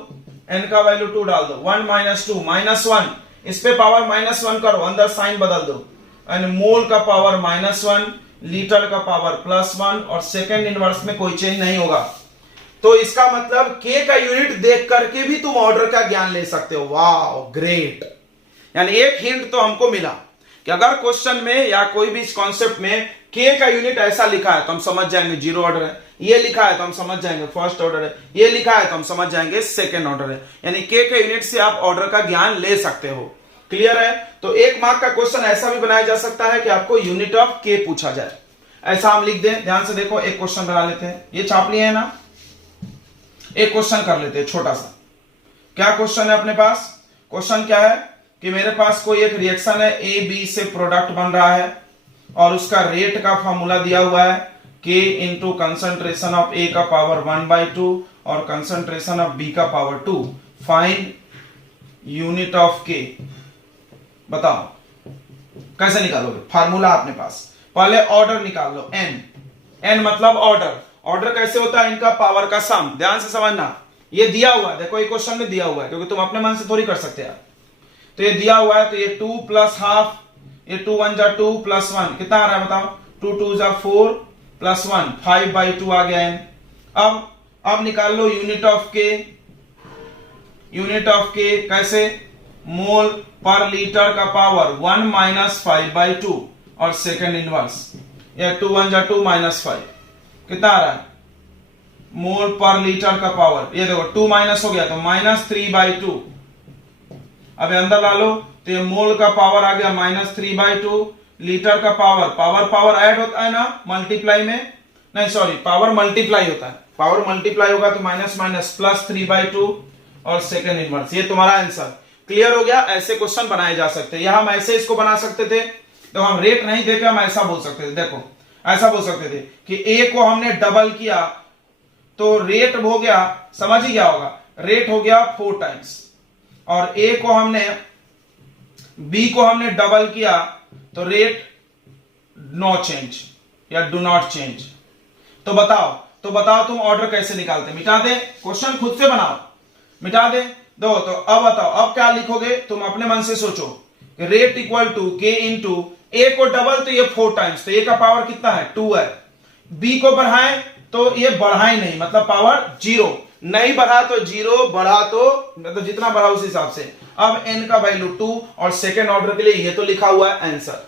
n का वैल्यू 2 डाल दो, 1 माइनस 2 माइनस 1, इस पे पावर माइनस 1 करो, अंदर साइन बदल दो, एंड मोल का पावर माइनस 1, लीटर का पावर प्लस 1, और सेकेंड इनवर्स में कोई चेंज नहीं होगा। तो इसका मतलब k का यूनिट देख करके भी तुम ऑर्डर का ज्ञान ले सकते हो। वाओ ग्रेट, यानी एक हिंट तो हमको मिला कि अगर क्वेश्चन में या कोई भी कॉन्सेप्ट में k का यूनिट ऐसा लिखा है तो हम समझ जाएंगे जीरो ऑर्डर है, ये लिखा है तो हम समझ जाएंगे फर्स्ट ऑर्डर है, ये लिखा है तो हम समझ जाएंगे सेकंड ऑर्डर है। यानी k के यूनिट से आप ऑर्डर का ज्ञान ले सकते हो। क्लियर है? तो 1 मार्क का क्वेश्चन ऐसा भी बनाया जा सकता है कि आपको यूनिट ऑफ k पूछा जाए, ऐसा हम लिख दें। ध्यान से देखो, एक क्वेश्चन बना लेते हैं, ये छाप लिए है ना, एक क्वेश्चन कर लेते हैं छोटा सा। क्या क्वेश्चन है अपने पास? क्वेश्चन क्या है कि मेरे पास कोई एक रिएक्शन है, ए बी से प्रोडक्ट बन रहा है और उसका रेट का फॉर्मूला दिया हुआ है K into concentration of A का पावर 1/2 और कंसंट्रेशन ऑफ B का power 2। Find unit of K। बताओ कैसे निकालोगे? फार्मूला अपने पास, पहले ऑर्डर निकाल लो, n मतलब ऑर्डर। ऑर्डर कैसे होता है? इनका पावर का सम। ध्यान से समझना, ये दिया हुआ है, देखो ये क्वेश्चन में दिया हुआ है, क्योंकि तुम अपने मन से थोड़ी कर सकते यार। तो ये दिया हुआ है, तो ये 2 प्लस हाफ, ये 2 1 जा 2 प्लस 1 कितना आ रहा है बताओ, 2 2 जा 4 प्लस 1 5/2 आ गया है। अब निकाल लो यूनिट ऑफ के। यूनिट ऑफ के कैसे? मोल पर लीटर का पावर 1 माइनस 5/2 और सेकेंड इनवर्स, ये 2 1 जा 2 माइनस 5 कितना आ रहा है, मोल पर लीटर का पावर, ये देखो 2 माइनस हो गया तो माइनस 3/2। अब अंदर ला लो, तो ये मोल का पावर आ गया माइनस 3/2, लीटर का पावर ऐड होता है ना मल्टीप्लाई में, नहीं सॉरी पावर मल्टीप्लाई होता है, पावर मल्टीप्लाई होगा तो माइनस माइनस प्लस 3/2 और सेकेंड इनवर्स। ये तुम्हारा आंसर। क्लियर हो गया? ऐसे क्वेश्चन बनाए जा सकते हैं। यहां हम ऐसे इसको बना सकते थे, तो हम रेट नहीं देके हम ऐसा बोल सकते थे, देखो ऐसा बोल सकते थे कि ए को हमने डबल किया तो रेट हो गया, समझ ही क्या होगा, रेट हो गया 4 टाइम्स, और ए को हमने, बी को हमने डबल किया तो रेट नो चेंज या डू नॉट चेंज। तो बताओ तुम ऑर्डर कैसे निकालते? मिटा दे, क्वेश्चन खुद से बनाओ, मिटा दे दो। तो अब बताओ, अब क्या लिखोगे? तुम अपने मन से सोचो, rate equal to K into ए को डबल तो ये 4 टाइम्स, तो ए का पावर कितना है, 2 है। बी को बढ़ाए तो ये बढ़ा ही नहीं, मतलब पावर 0, नहीं बढ़ा तो 0, बढ़ा तो मतलब जितना बढ़ा उस हिसाब से। अब n का वैल्यू 2 और सेकेंड ऑर्डर के लिए ये तो लिखा हुआ है आंसर।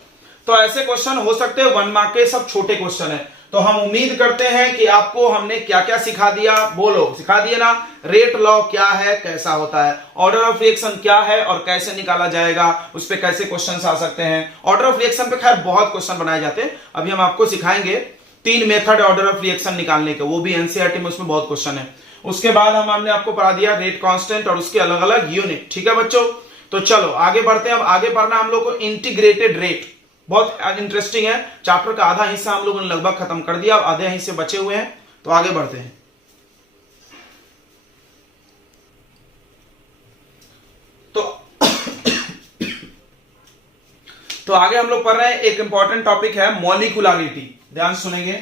तो ऐसे क्वेश्चन हो सकते हैं 1 मार्क के, सब छोटे क्वेश्चन है। तो हम उम्मीद करते हैं कि आपको हमने क्या क्या सिखा दिया, बोलो सिखा दिए ना। रेट लॉ क्या है, कैसा होता है, ऑर्डर ऑफ रिएक्शन क्या है और कैसे निकाला जाएगा, उस पर कैसे क्वेश्चन आ सकते हैं। ऑर्डर ऑफ रिएक्शन पे खैर बहुत क्वेश्चन बनाए जाते हैं, अभी हम आपको सिखाएंगे 3 मेथड ऑर्डर ऑफ रिएक्शन निकालने के, वो भी एनसीईआरटी में, उसमें बहुत क्वेश्चन है। उसके बाद हमने आपको पढ़ा दिया रेट कांस्टेंट और उसके अलग अलग यूनिट। ठीक है बच्चों, तो चलो आगे बढ़ते हैं। अब आगे बढ़ना हम लोग को इंटीग्रेटेड रेट, बहुत इंटरेस्टिंग है। चैप्टर का आधा हिस्सा हम लोगों ने लगभग खत्म कर दिया, अब आधे हिस्से बचे हुए हैं, तो आगे बढ़ते हैं। तो आगे हम लोग पढ़ रहे हैं, एक इंपॉर्टेंट टॉपिक है मॉलिक्यूलरिटी, ध्यान सुनेंगे।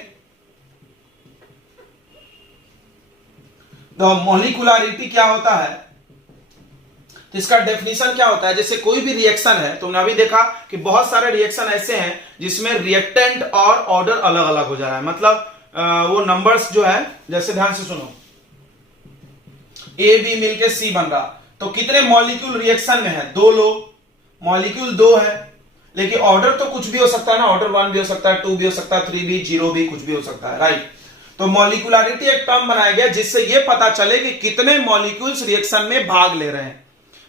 तो मॉलिक्यूलरिटी क्या होता है, तो इसका डेफिनेशन क्या होता है। जैसे कोई भी रिएक्शन है, तुमने अभी देखा कि बहुत सारे रिएक्शन ऐसे हैं जिसमें रिएक्टेंट और ऑर्डर अलग अलग हो जा रहा है, मतलब वो नंबर्स जो है, जैसे ध्यान से सुनो, ए बी मिलके सी बन रहा, तो कितने मॉलिक्यूल रिएक्शन में है, 2 लोग, मॉलिक्यूल 2 है, लेकिन ऑर्डर तो कुछ भी हो सकता है ना, ऑर्डर 1 भी हो सकता है, 2 भी हो सकता है, 3 भी, 0 भी, कुछ भी हो सकता है, राइट। तो मॉलिक्यूलरिटी एक टर्म बनाया गया जिससे यह पता चले कि कितने मॉलिक्यूल्स रिएक्शन में भाग ले रहे हैं।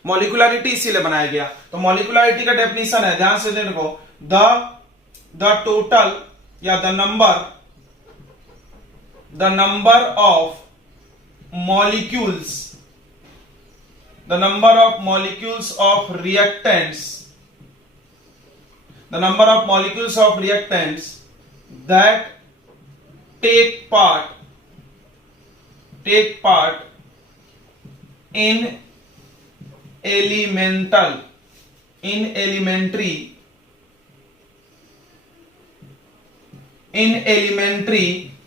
मॉलिक्यूलरिटी इसीलिए बनाया गया। तो मॉलिक्यूलरिटी का डेफिनेशन है, ध्यान से देखो, द टोटल या the number of molecules of reactants that take part in elementary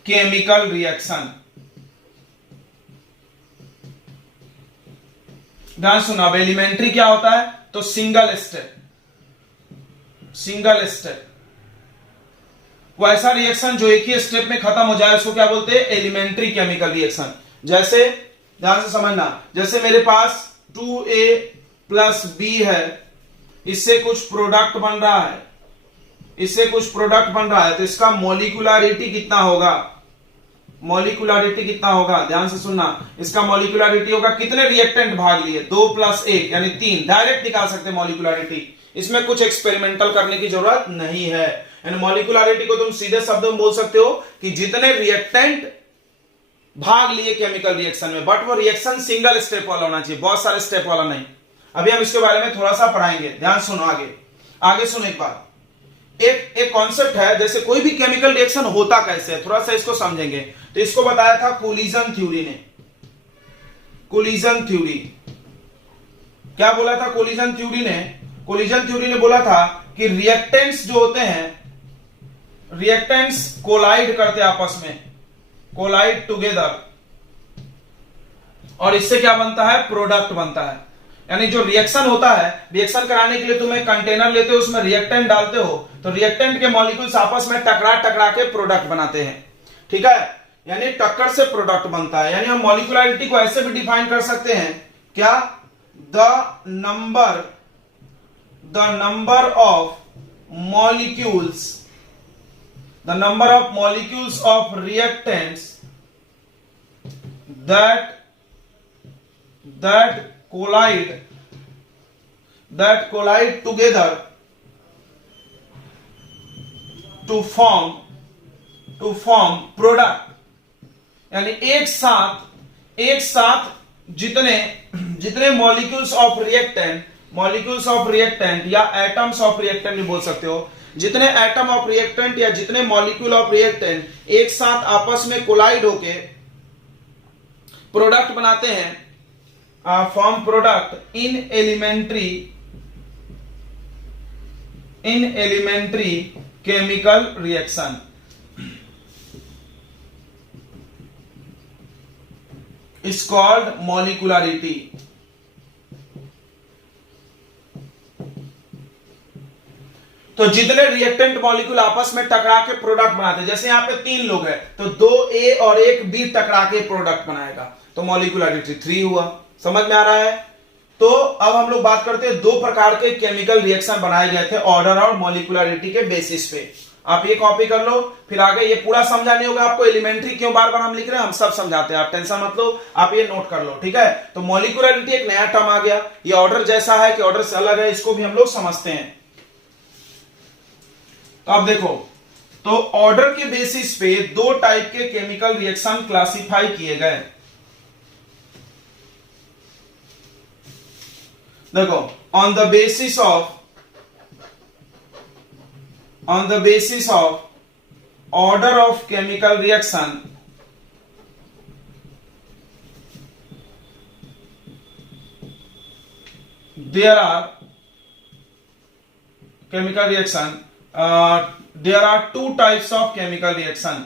chemical reaction। ध्यान सुना, अब एलिमेंट्री क्या होता है, तो सिंगल स्टेप, वो ऐसा रिएक्शन जो एक ही स्टेप में खत्म हो जाए, उसको क्या बोलते हैं, एलिमेंट्री केमिकल रिएक्शन। जैसे ध्यान से समझना, जैसे मेरे पास 2A प्लस B है, इससे कुछ प्रोडक्ट बन रहा है, तो इसका मॉलिक्यूलरिटी कितना होगा, ध्यान से सुनना, इसका मॉलिक्यूलरिटी होगा, कितने रिएक्टेंट भाग लिए, 2 + 1 यानी 3, डायरेक्ट निकाल सकते हैं मॉलिक्यूलरिटी, इसमें कुछ एक्सपेरिमेंटल करने की जरूरत नहीं है। यानी मॉलिक्यूलरिटी को तुम सीधे शब्दों में बोल सकते हो कि जितने रिएक्टेंट भाग लिए केमिकल रिएक्शन में, बट वो रिएक्शन सिंगल स्टेप वाला होना चाहिए, बहुत सारे स्टेप वाला नहीं। अभी हम इसके बारे में थोड़ा सा पढ़ाएंगे, ध्यान सुनो, आगे सुनो एक बार। एक कॉन्सेप्ट है, जैसे कोई भी केमिकल रिएक्शन होता कैसे है, थोड़ा सा इसको समझेंगे। तो इसको बताया था कोलिजन थ्योरी ने। कोलिजन थ्योरी क्या बोला था, कोलिजन थ्योरी ने बोला था कि रिएक्टेंट्स जो होते हैं, रिएक्टेंट्स कोलाइड करते आपस में, कोलाइड टुगेदर, और इससे क्या बनता है, प्रोडक्ट बनता है। यानी जो रिएक्शन होता है, रिएक्शन कराने के लिए तुम एक कंटेनर लेते हो, उसमें रिएक्टेंट डालते हो, तो रिएक्टेंट के मॉलिक्यूल्स आपस में टकरा के प्रोडक्ट बनाते हैं। ठीक है, यानी टक्कर से प्रोडक्ट बनता है। यानी हम मॉलिक्यूलरिटी को ऐसे भी डिफाइन कर सकते हैं, क्या, the number of molecules of reactants that collide together to form product। यानी एक साथ जितने मॉलिक्यूल्स ऑफ रिएक्टेंट या एटम्स ऑफ रिएक्टेंट भी बोल सकते हो, जितने एटम ऑफ रिएक्टेंट या जितने मॉलिक्यूल ऑफ रिएक्टेंट एक साथ आपस में कोलाइड होके प्रोडक्ट बनाते हैं, form product in elementary chemical reaction. Is called molecularity. तो जितने रिएक्टेंट मॉलिक्यूल आपस में टकरा के प्रोडक्ट बनाते हैं, जैसे यहां पे 3 लोग हैं, तो 2A और 1B टकरा के प्रोडक्ट बनाएगा, तो मॉलिक्यूलरिटी 3 हुआ। समझ में आ रहा है? तो अब हम लोग बात करते हैं 2 प्रकार के केमिकल रिएक्शन बनाए गए थे ऑर्डर और मॉलिक्यूलरिटी के बेसिस पे। आप ये कॉपी कर लो, फिर आगे ये पूरा समझाने होगा आपको। एलिमेंट्री क्यों बार बार हम लिख रहे हैं, हम सब समझाते हैं, आप टेंशन मत लो, आप ये नोट कर लो, ठीक है। तो मॉलिक्यूलरिटी एक नया टर्म आ गया, ये ऑर्डर जैसा है कि ऑर्डर से अलग है, इसको भी हम लोग समझते हैं। तो अब देखो, तो ऑर्डर के बेसिस पे दो टाइप के केमिकल रिएक्शन क्लासिफाई किए गए। देखो, on the basis of order of chemical reaction, there are chemical reaction, there are two types of chemical reaction।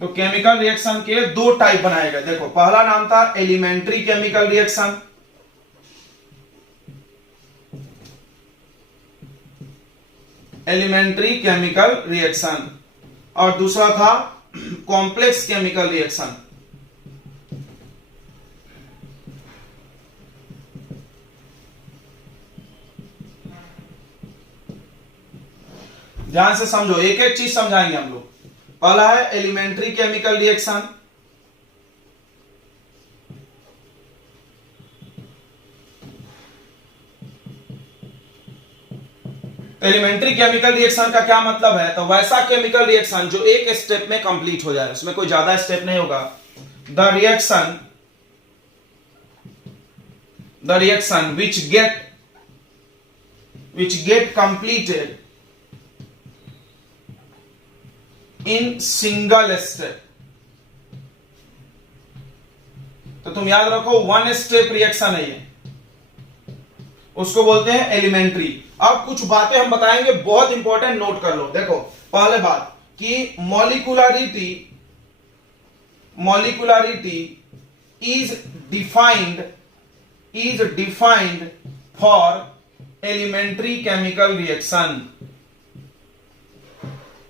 तो केमिकल रिएक्शन के दो टाइप बनाए गए। देखो, पहला नाम था elementary chemical reaction, elementary chemical reaction, और दूसरा था कॉम्प्लेक्स केमिकल रिएक्शन। ध्यान से समझो, एक एक चीज समझाएंगे हम लोग। पहला है elementary chemical reaction, elementary chemical reaction का क्या मतलब है, तो वैसा केमिकल रिएक्शन जो एक स्टेप में कंप्लीट हो जाए, उसमें कोई ज्यादा स्टेप नहीं होगा। The reaction which get completed in single step। तो तुम याद रखो, वन स्टेप रिएक्शन है ये, उसको बोलते हैं एलिमेंट्री। अब कुछ बातें हम बताएंगे, बहुत इंपॉर्टेंट, नोट कर लो। देखो, पहले बात कि molecularity is defined for elementary chemical reaction.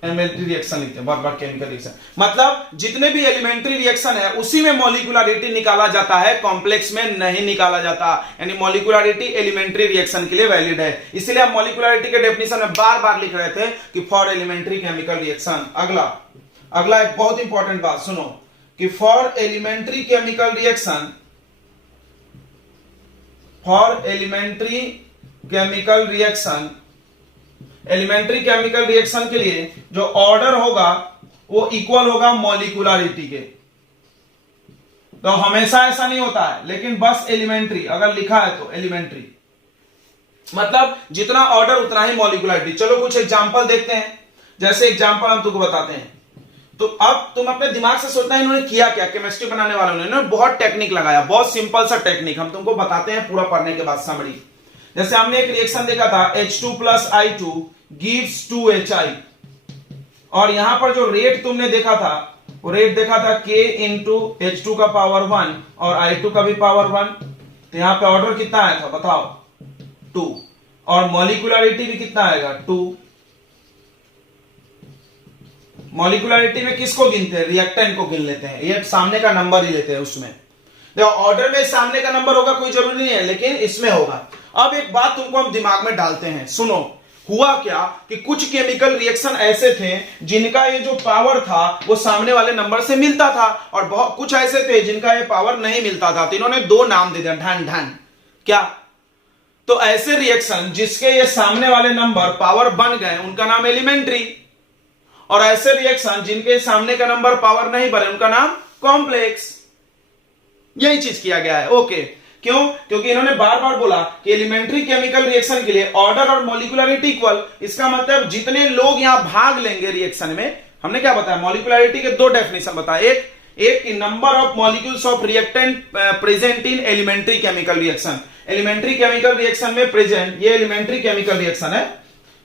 Elementary reaction लिखते हैं, बार केमिकल रिएक्शन मतलब जितने भी एलिमेंट्री रिएक्शन है उसी में मॉलिक्यूलरिटी निकाला जाता है, कॉम्प्लेक्स में नहीं निकाला जाता। यानी मॉलिक्यूलरिटी एलिमेंट्री रिएक्शन के लिए वैलिड है। इसलिए हम मॉलिक्यूलरिटी के डेफिनेशन में बार बार लिख रहे थे कि फॉर एलिमेंट्री केमिकल रिएक्शन। अगला एक बहुत इंपॉर्टेंट बात सुनो कि for elementary chemical reaction, elementary chemical reaction के लिए जो ऑर्डर होगा वो इक्वल होगा मॉलिक्यूलरिटी के। तो हमेशा ऐसा नहीं होता है, लेकिन बस एलिमेंट्री अगर लिखा है तो एलिमेंट्री मतलब जितना ऑर्डर उतना ही मॉलिक्यूलरिटी। चलो कुछ एग्जांपल देखते हैं, जैसे एग्जांपल हम तुमको बताते हैं। तो अब तुम अपने दिमाग से सोचना है इन्होंने किया क्या, केमिस्ट्री बनाने वालों ने बहुत टेक्निक लगाया, बहुत सिंपल सा टेक्निक हम तुमको बताते हैं पूरा पढ़ने के बाद समरी। जैसे हमने एक रिएक्शन देखा था H2 + I2 gives 2HI, और यहां पर जो रेट तुमने देखा था वो रेट देखा था K × H2 का पावर 1 और I2 का भी पावर 1। तो यहां पे ऑर्डर कितना आया था बताओ, 2, और मॉलिक्यूलरिटी भी कितना आएगा 2। मॉलिक्यूलरिटी में किसको गिनते हैं, रिएक्टेंट को गिन लेते हैं, ये सामने का नंबर ही लेते हैं उसमें। देखो ऑर्डर में सामने का नंबर होगा कोई जरूरी नहीं है, लेकिन इसमें होगा। अब एक बात तुमको हम दिमाग में डालते हैं, सुनो। हुआ क्या कि कुछ केमिकल रिएक्शन ऐसे थे जिनका ये जो पावर था वो सामने वाले नंबर से मिलता था, और बहुत कुछ ऐसे थे जिनका ये पावर नहीं मिलता था। तो इन्होंने दो नाम दे दिया, ढन ढन क्या। तो ऐसे रिएक्शन जिसके ये सामने वाले नंबर पावर बन गए उनका नाम एलिमेंट्री, और ऐसे रिएक्शन जिनके सामने का नंबर पावर नहीं बने उनका नाम कॉम्प्लेक्स। यही चीज किया गया है। ओके, क्यों? क्योंकि इन्होंने बार बार बोला कि एलिमेंट्री केमिकल रिएक्शन के लिए ऑर्डर और मॉलिक्यूलरिटी इक्वल। इसका मतलब जितने लोग यहां भाग लेंगे रिएक्शन में, हमने क्या बताया, मॉलिक्यूलरिटी के दो डेफिनेशन बताया। एक number of molecules of reactant present in elementary chemical reaction. Elementary chemical reaction में प्रेजेंट, ये एलिमेंट्री केमिकल रिएक्शन है,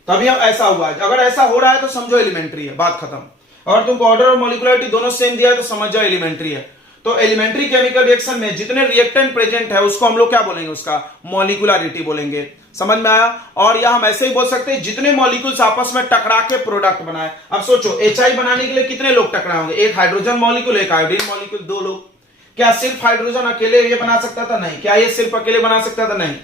तभी ऐसा हुआ है। अगर ऐसा हो रहा है तो समझो एलिमेंट्री है, बात खत्म। और तुमको ऑर्डर और मॉलिक्यूलरिटी दोनों सेम दिया है तो समझ जाओ एलिमेंट्री है। तो एलिमेंट्री केमिकल रिएक्शन में जितने रिएक्टेंट प्रेजेंट है उसको हम लोग क्या बोलेंगे, उसका मॉलिक्यूलरिटी बोलेंगे। समझ में आया? और या हम ऐसे ही बोल सकते हैं जितने मॉलिक्यूल्स आपस में टकरा के प्रोडक्ट बनाए। अब सोचो HI बनाने के लिए कितने लोग टकराए होंगे, एक हाइड्रोजन मॉलिक्यूल, एक आयोडीन मॉलिक्यूल, 2 लोग। क्या सिर्फ हाइड्रोजन अकेले ये बना सकता था? नहीं। क्या ये सिर्फ अकेले बना सकता था? नहीं।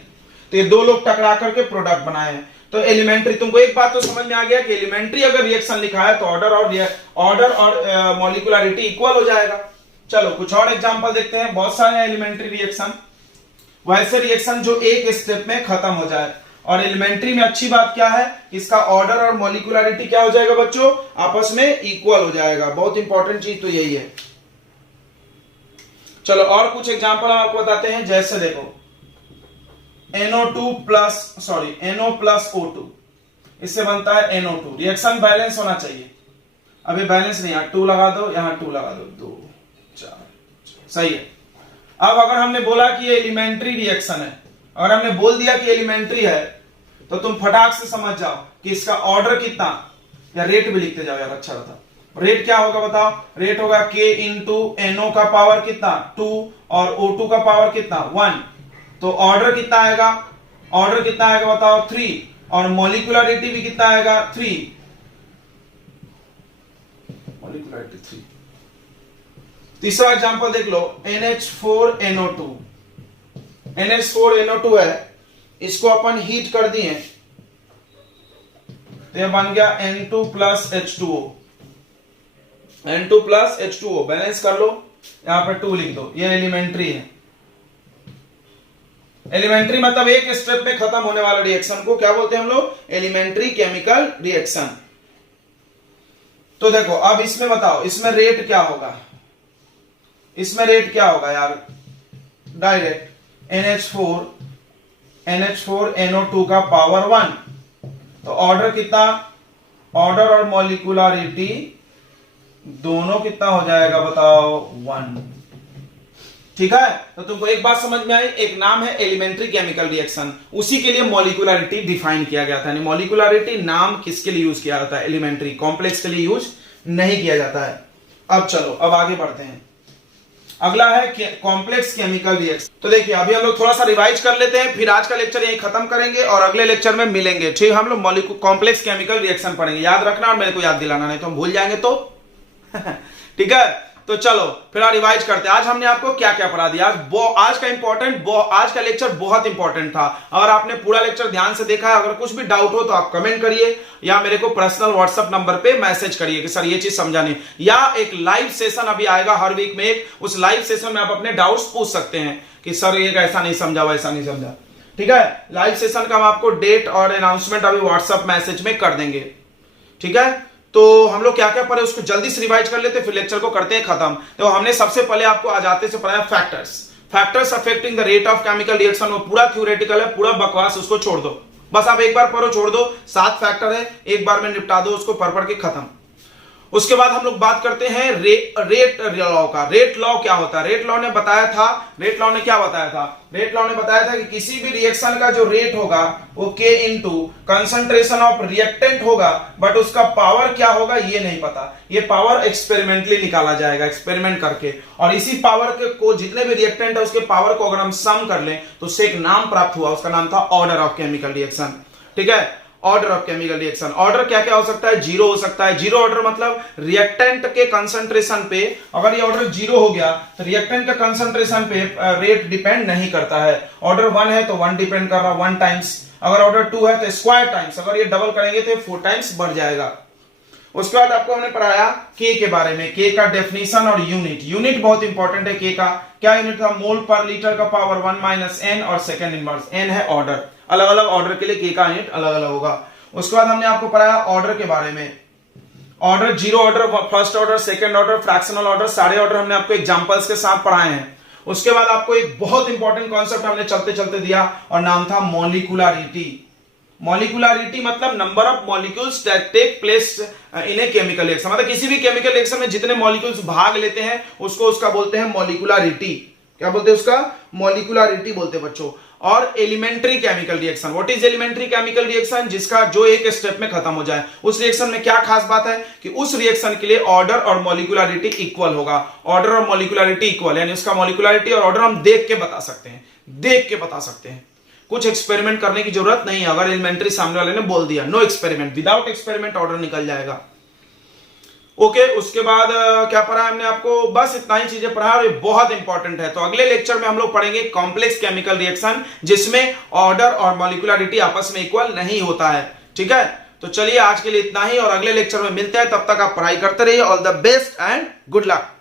तो ये 2 लोग टकरा करके प्रोडक्ट बनाए हैं। तो एलिमेंट्री, तुमको एक बात तो समझ में आ गया कि एलिमेंट्री अगर रिएक्शन लिखा है तो ऑर्डर और मॉलिक्यूलरिटी इक्वल हो जाएगा। चलो कुछ और एग्जांपल देखते हैं। बहुत सारे एलिमेंट्री रिएक्शन, वैसे रिएक्शन जो एक स्टेप में खत्म हो जाए। और एलिमेंट्री में अच्छी बात क्या है, इसका ऑर्डर और मॉलिक्यूलरिटी क्या हो जाएगा बच्चों, आपस में इक्वल हो जाएगा। बहुत इंपॉर्टेंट चीज तो यही है। चलो और कुछ एग्जांपल हम आपको बताते हैं। जैसे देखो NO2 प्लस O2, इससे बनता है NO2। रिएक्शन बैलेंस होना चाहिए, अभी बैलेंस नहीं, यहां 2 लगा दो, यहां 2 लगा दो, 2 4, सही है। अब अगर हमने बोला कि ये एलिमेंट्री रिएक्शन है, अगर हमने बोल दिया कि एलिमेंट्री है, तो तुम फटाक से समझ जाओ कि इसका ऑर्डर कितना, या रेट भी लिखते जाओ यार, अच्छा होता। रेट क्या होगा बताओ, रेट होगा K इंटू NO का पावर कितना 2 और O2 का पावर कितना 1। तो ऑर्डर कितना आएगा, ऑर्डर कितना आएगा बताओ 3, और मॉलिक्यूलरिटी भी कितना आएगा 3, मॉलिक्यूलरिटी 3। तीसरा एग्जांपल देख लो, NH4NO2। NH4NO2 है, इसको अपन हीट कर दिए तो यह बन गया N2 plus H2O। N2 plus H2O balance कर लो, यहां पर 2 लिख दो। ये एलिमेंट्री है। एलिमेंट्री मतलब एक स्टेप में खत्म होने वाला रिएक्शन को क्या बोलते हैं हम लोग, एलिमेंट्री केमिकल रिएक्शन। तो देखो अब इसमें बताओ, इसमें रेट क्या होगा, इसमें रेट क्या होगा यार, डायरेक्ट NH4NO2 का पावर 1। तो ऑर्डर कितना, ऑर्डर और मॉलिक्यूलरिटी दोनों कितना हो जाएगा बताओ 1। ठीक है, तो तुमको एक बात समझ में आई, एक नाम है एलिमेंट्री केमिकल रिएक्शन, उसी के लिए मॉलिक्यूलरिटी डिफाइन किया गया था। मॉलिक्यूलरिटी नाम किसके लिए यूज किया जाता है, एलिमेंट्री, कॉम्प्लेक्स के लिए यूज नहीं किया जाता है। अब चलो अब आगे बढ़ते हैं। अगला है कॉम्प्लेक्स केमिकल रिएक्शन। तो देखिए अभी हम लोग थोड़ा सा रिवाइज कर लेते हैं, फिर आज का लेक्चर यही खत्म करेंगे और अगले लेक्चर में मिलेंगे। ठीक, हम लोग कॉम्प्लेक्स केमिकल रिएक्शन पढ़ेंगे, याद रखना और मेरे को याद दिलाना, नहीं तो हम भूल जाएंगे तो ठीक है, तो चलो फिर रिवाइज करते हैं। आज हमने आपको क्या क्या पढ़ा दिया, आज का लेक्चर बहुत इंपॉर्टेंट था। अगर आपने पूरा लेक्चर ध्यान से देखा है, अगर कुछ भी डाउट हो तो आप कमेंट करिए या मेरे को पर्सनल व्हाट्सएप नंबर पे मैसेज करिए कि सर ये चीज समझा नहीं, या एक लाइव सेशन अभी आएगा हर वीक में एक, उस लाइव सेशन में आप अपने डाउट्स पूछ सकते हैं कि सर ये ऐसा नहीं समझा, वैसा नहीं समझा। ठीक है, लाइव सेशन का हम आपको डेट और अनाउंसमेंट अभी व्हाट्सएप मैसेज में कर देंगे। ठीक है, तो हम लोग क्या क्या पढ़े उसको जल्दी से रिवाइज कर लेते, फिर लेक्चर को करते हैं खत्म। तो हमने सबसे पहले आपको आ जाते से पढ़ाया factors affecting the rate of chemical reaction. वो पूरा थ्योरेटिकल है, पूरा बकवास, उसको छोड़ दो, बस आप एक बार पढ़ो, छोड़ दो। 7 फैक्टर है, एक बार में निपटा दो उसको, पढ़ के खत्म। उसके बाद हम लोग बात करते हैं रेट लॉ का। रेट लॉ क्या होता है, रेट लॉ ने बताया था, रेट लॉ ने क्या बताया था, रेट लॉ ने बताया था कि किसी भी रिएक्शन का जो रेट होगा वो K into concentration of reactant होगा, बट उसका पावर क्या होगा ये नहीं पता। ये पावर एक्सपेरिमेंटली निकाला जाएगा, एक्सपेरिमेंट करके, और इसी पावर के को जितने भी रिएक्टेंट है उसके पावर को अगर हम सम कर लें तो उससे एक नाम प्राप्त हुआ, उसका नाम था ऑर्डर ऑफ केमिकल रिएक्शन। ठीक है, order of chemical reaction. Order क्या क्या हो सकता है, 0 हो सकता है। 0 ऑर्डर मतलब रिएक्टेंट के कंसंट्रेशन पे, अगर ये ऑर्डर 0 हो गया तो रिएक्टेंट के कंसंट्रेशन पे रेट डिपेंड नहीं करता है। ऑर्डर 1 है तो 1 डिपेंड कर रहा, 1 टाइम्स। अगर ऑर्डर 2 है तो स्क्वायर टाइम्स, अगर ये डबल करेंगे तो 4 टाइम्स बढ़ जाएगा। उसके बाद आपको हमने पढ़ाया के के बारे में, के का डेफिनेशन और यूनिट बहुत इंपॉर्टेंट है। के का क्या यूनिट था, मोल पर लीटर का पावर 1 माइनस n, और सेकंड इनवर्स n है ऑर्डर। अलग अलग ऑर्डर के लिए के का यूनिट अलग अलग होगा। उसके बाद हमने आपको पढ़ाया ऑर्डर के बारे में, order 0 order, first order, second order, fractional order, सारे ऑर्डर हमने आपको एग्जांपल्स के साथ पढ़ाए हैं। उसके बाद आपको एक बहुत इंपॉर्टेंट कॉन्सेप्ट हमने चलते चलते दिया और नाम था मॉलिक्यूलरिटी। मॉलिक्यूलरिटी मतलब number of molecules that take place in a chemical reaction, मतलब किसी भी केमिकल रिएक्शन में जितने मॉलिक्यूल्स भाग लेते हैं उसका बोलते हैं मॉलिक्यूलरिटी। क्या बोलते हैं उसका, मॉलिक्यूलरिटी बोलते हैं बच्चों। और elementary chemical reaction, what is elementary chemical reaction, जिसका जो एक स्टेप में खत्म हो जाए। उस रिएक्शन में क्या खास बात है कि उस रिएक्शन के लिए ऑर्डर और मॉलिक्यूलरिटी इक्वल होगा। ऑर्डर और मॉलिक्यूलरिटी इक्वल, यानी उसका मॉलिक्यूलरिटी और ऑर्डर हम देख के बता सकते हैं, देख के बता सकते हैं, कुछ एक्सपेरिमेंट करने की जरूरत नहीं है। अगर एलिमेंट्री सामने वाले ने बोल दिया, know experiment, without experiment order निकल जाएगा। ओके, उसके बाद क्या पढ़ा हमने आपको, बस इतना ही चीजें पढ़ा और ये बहुत इंपॉर्टेंट है। तो अगले लेक्चर में हम लोग पढ़ेंगे कॉम्प्लेक्स केमिकल रिएक्शन, जिसमें ऑर्डर और मॉलिक्यूलरिटी आपस में इक्वल नहीं होता है। ठीक है, तो चलिए आज के लिए इतना ही और अगले लेक्चर में मिलते हैं। तब तक आप पढ़ाई करते रहिए। All the best and good luck.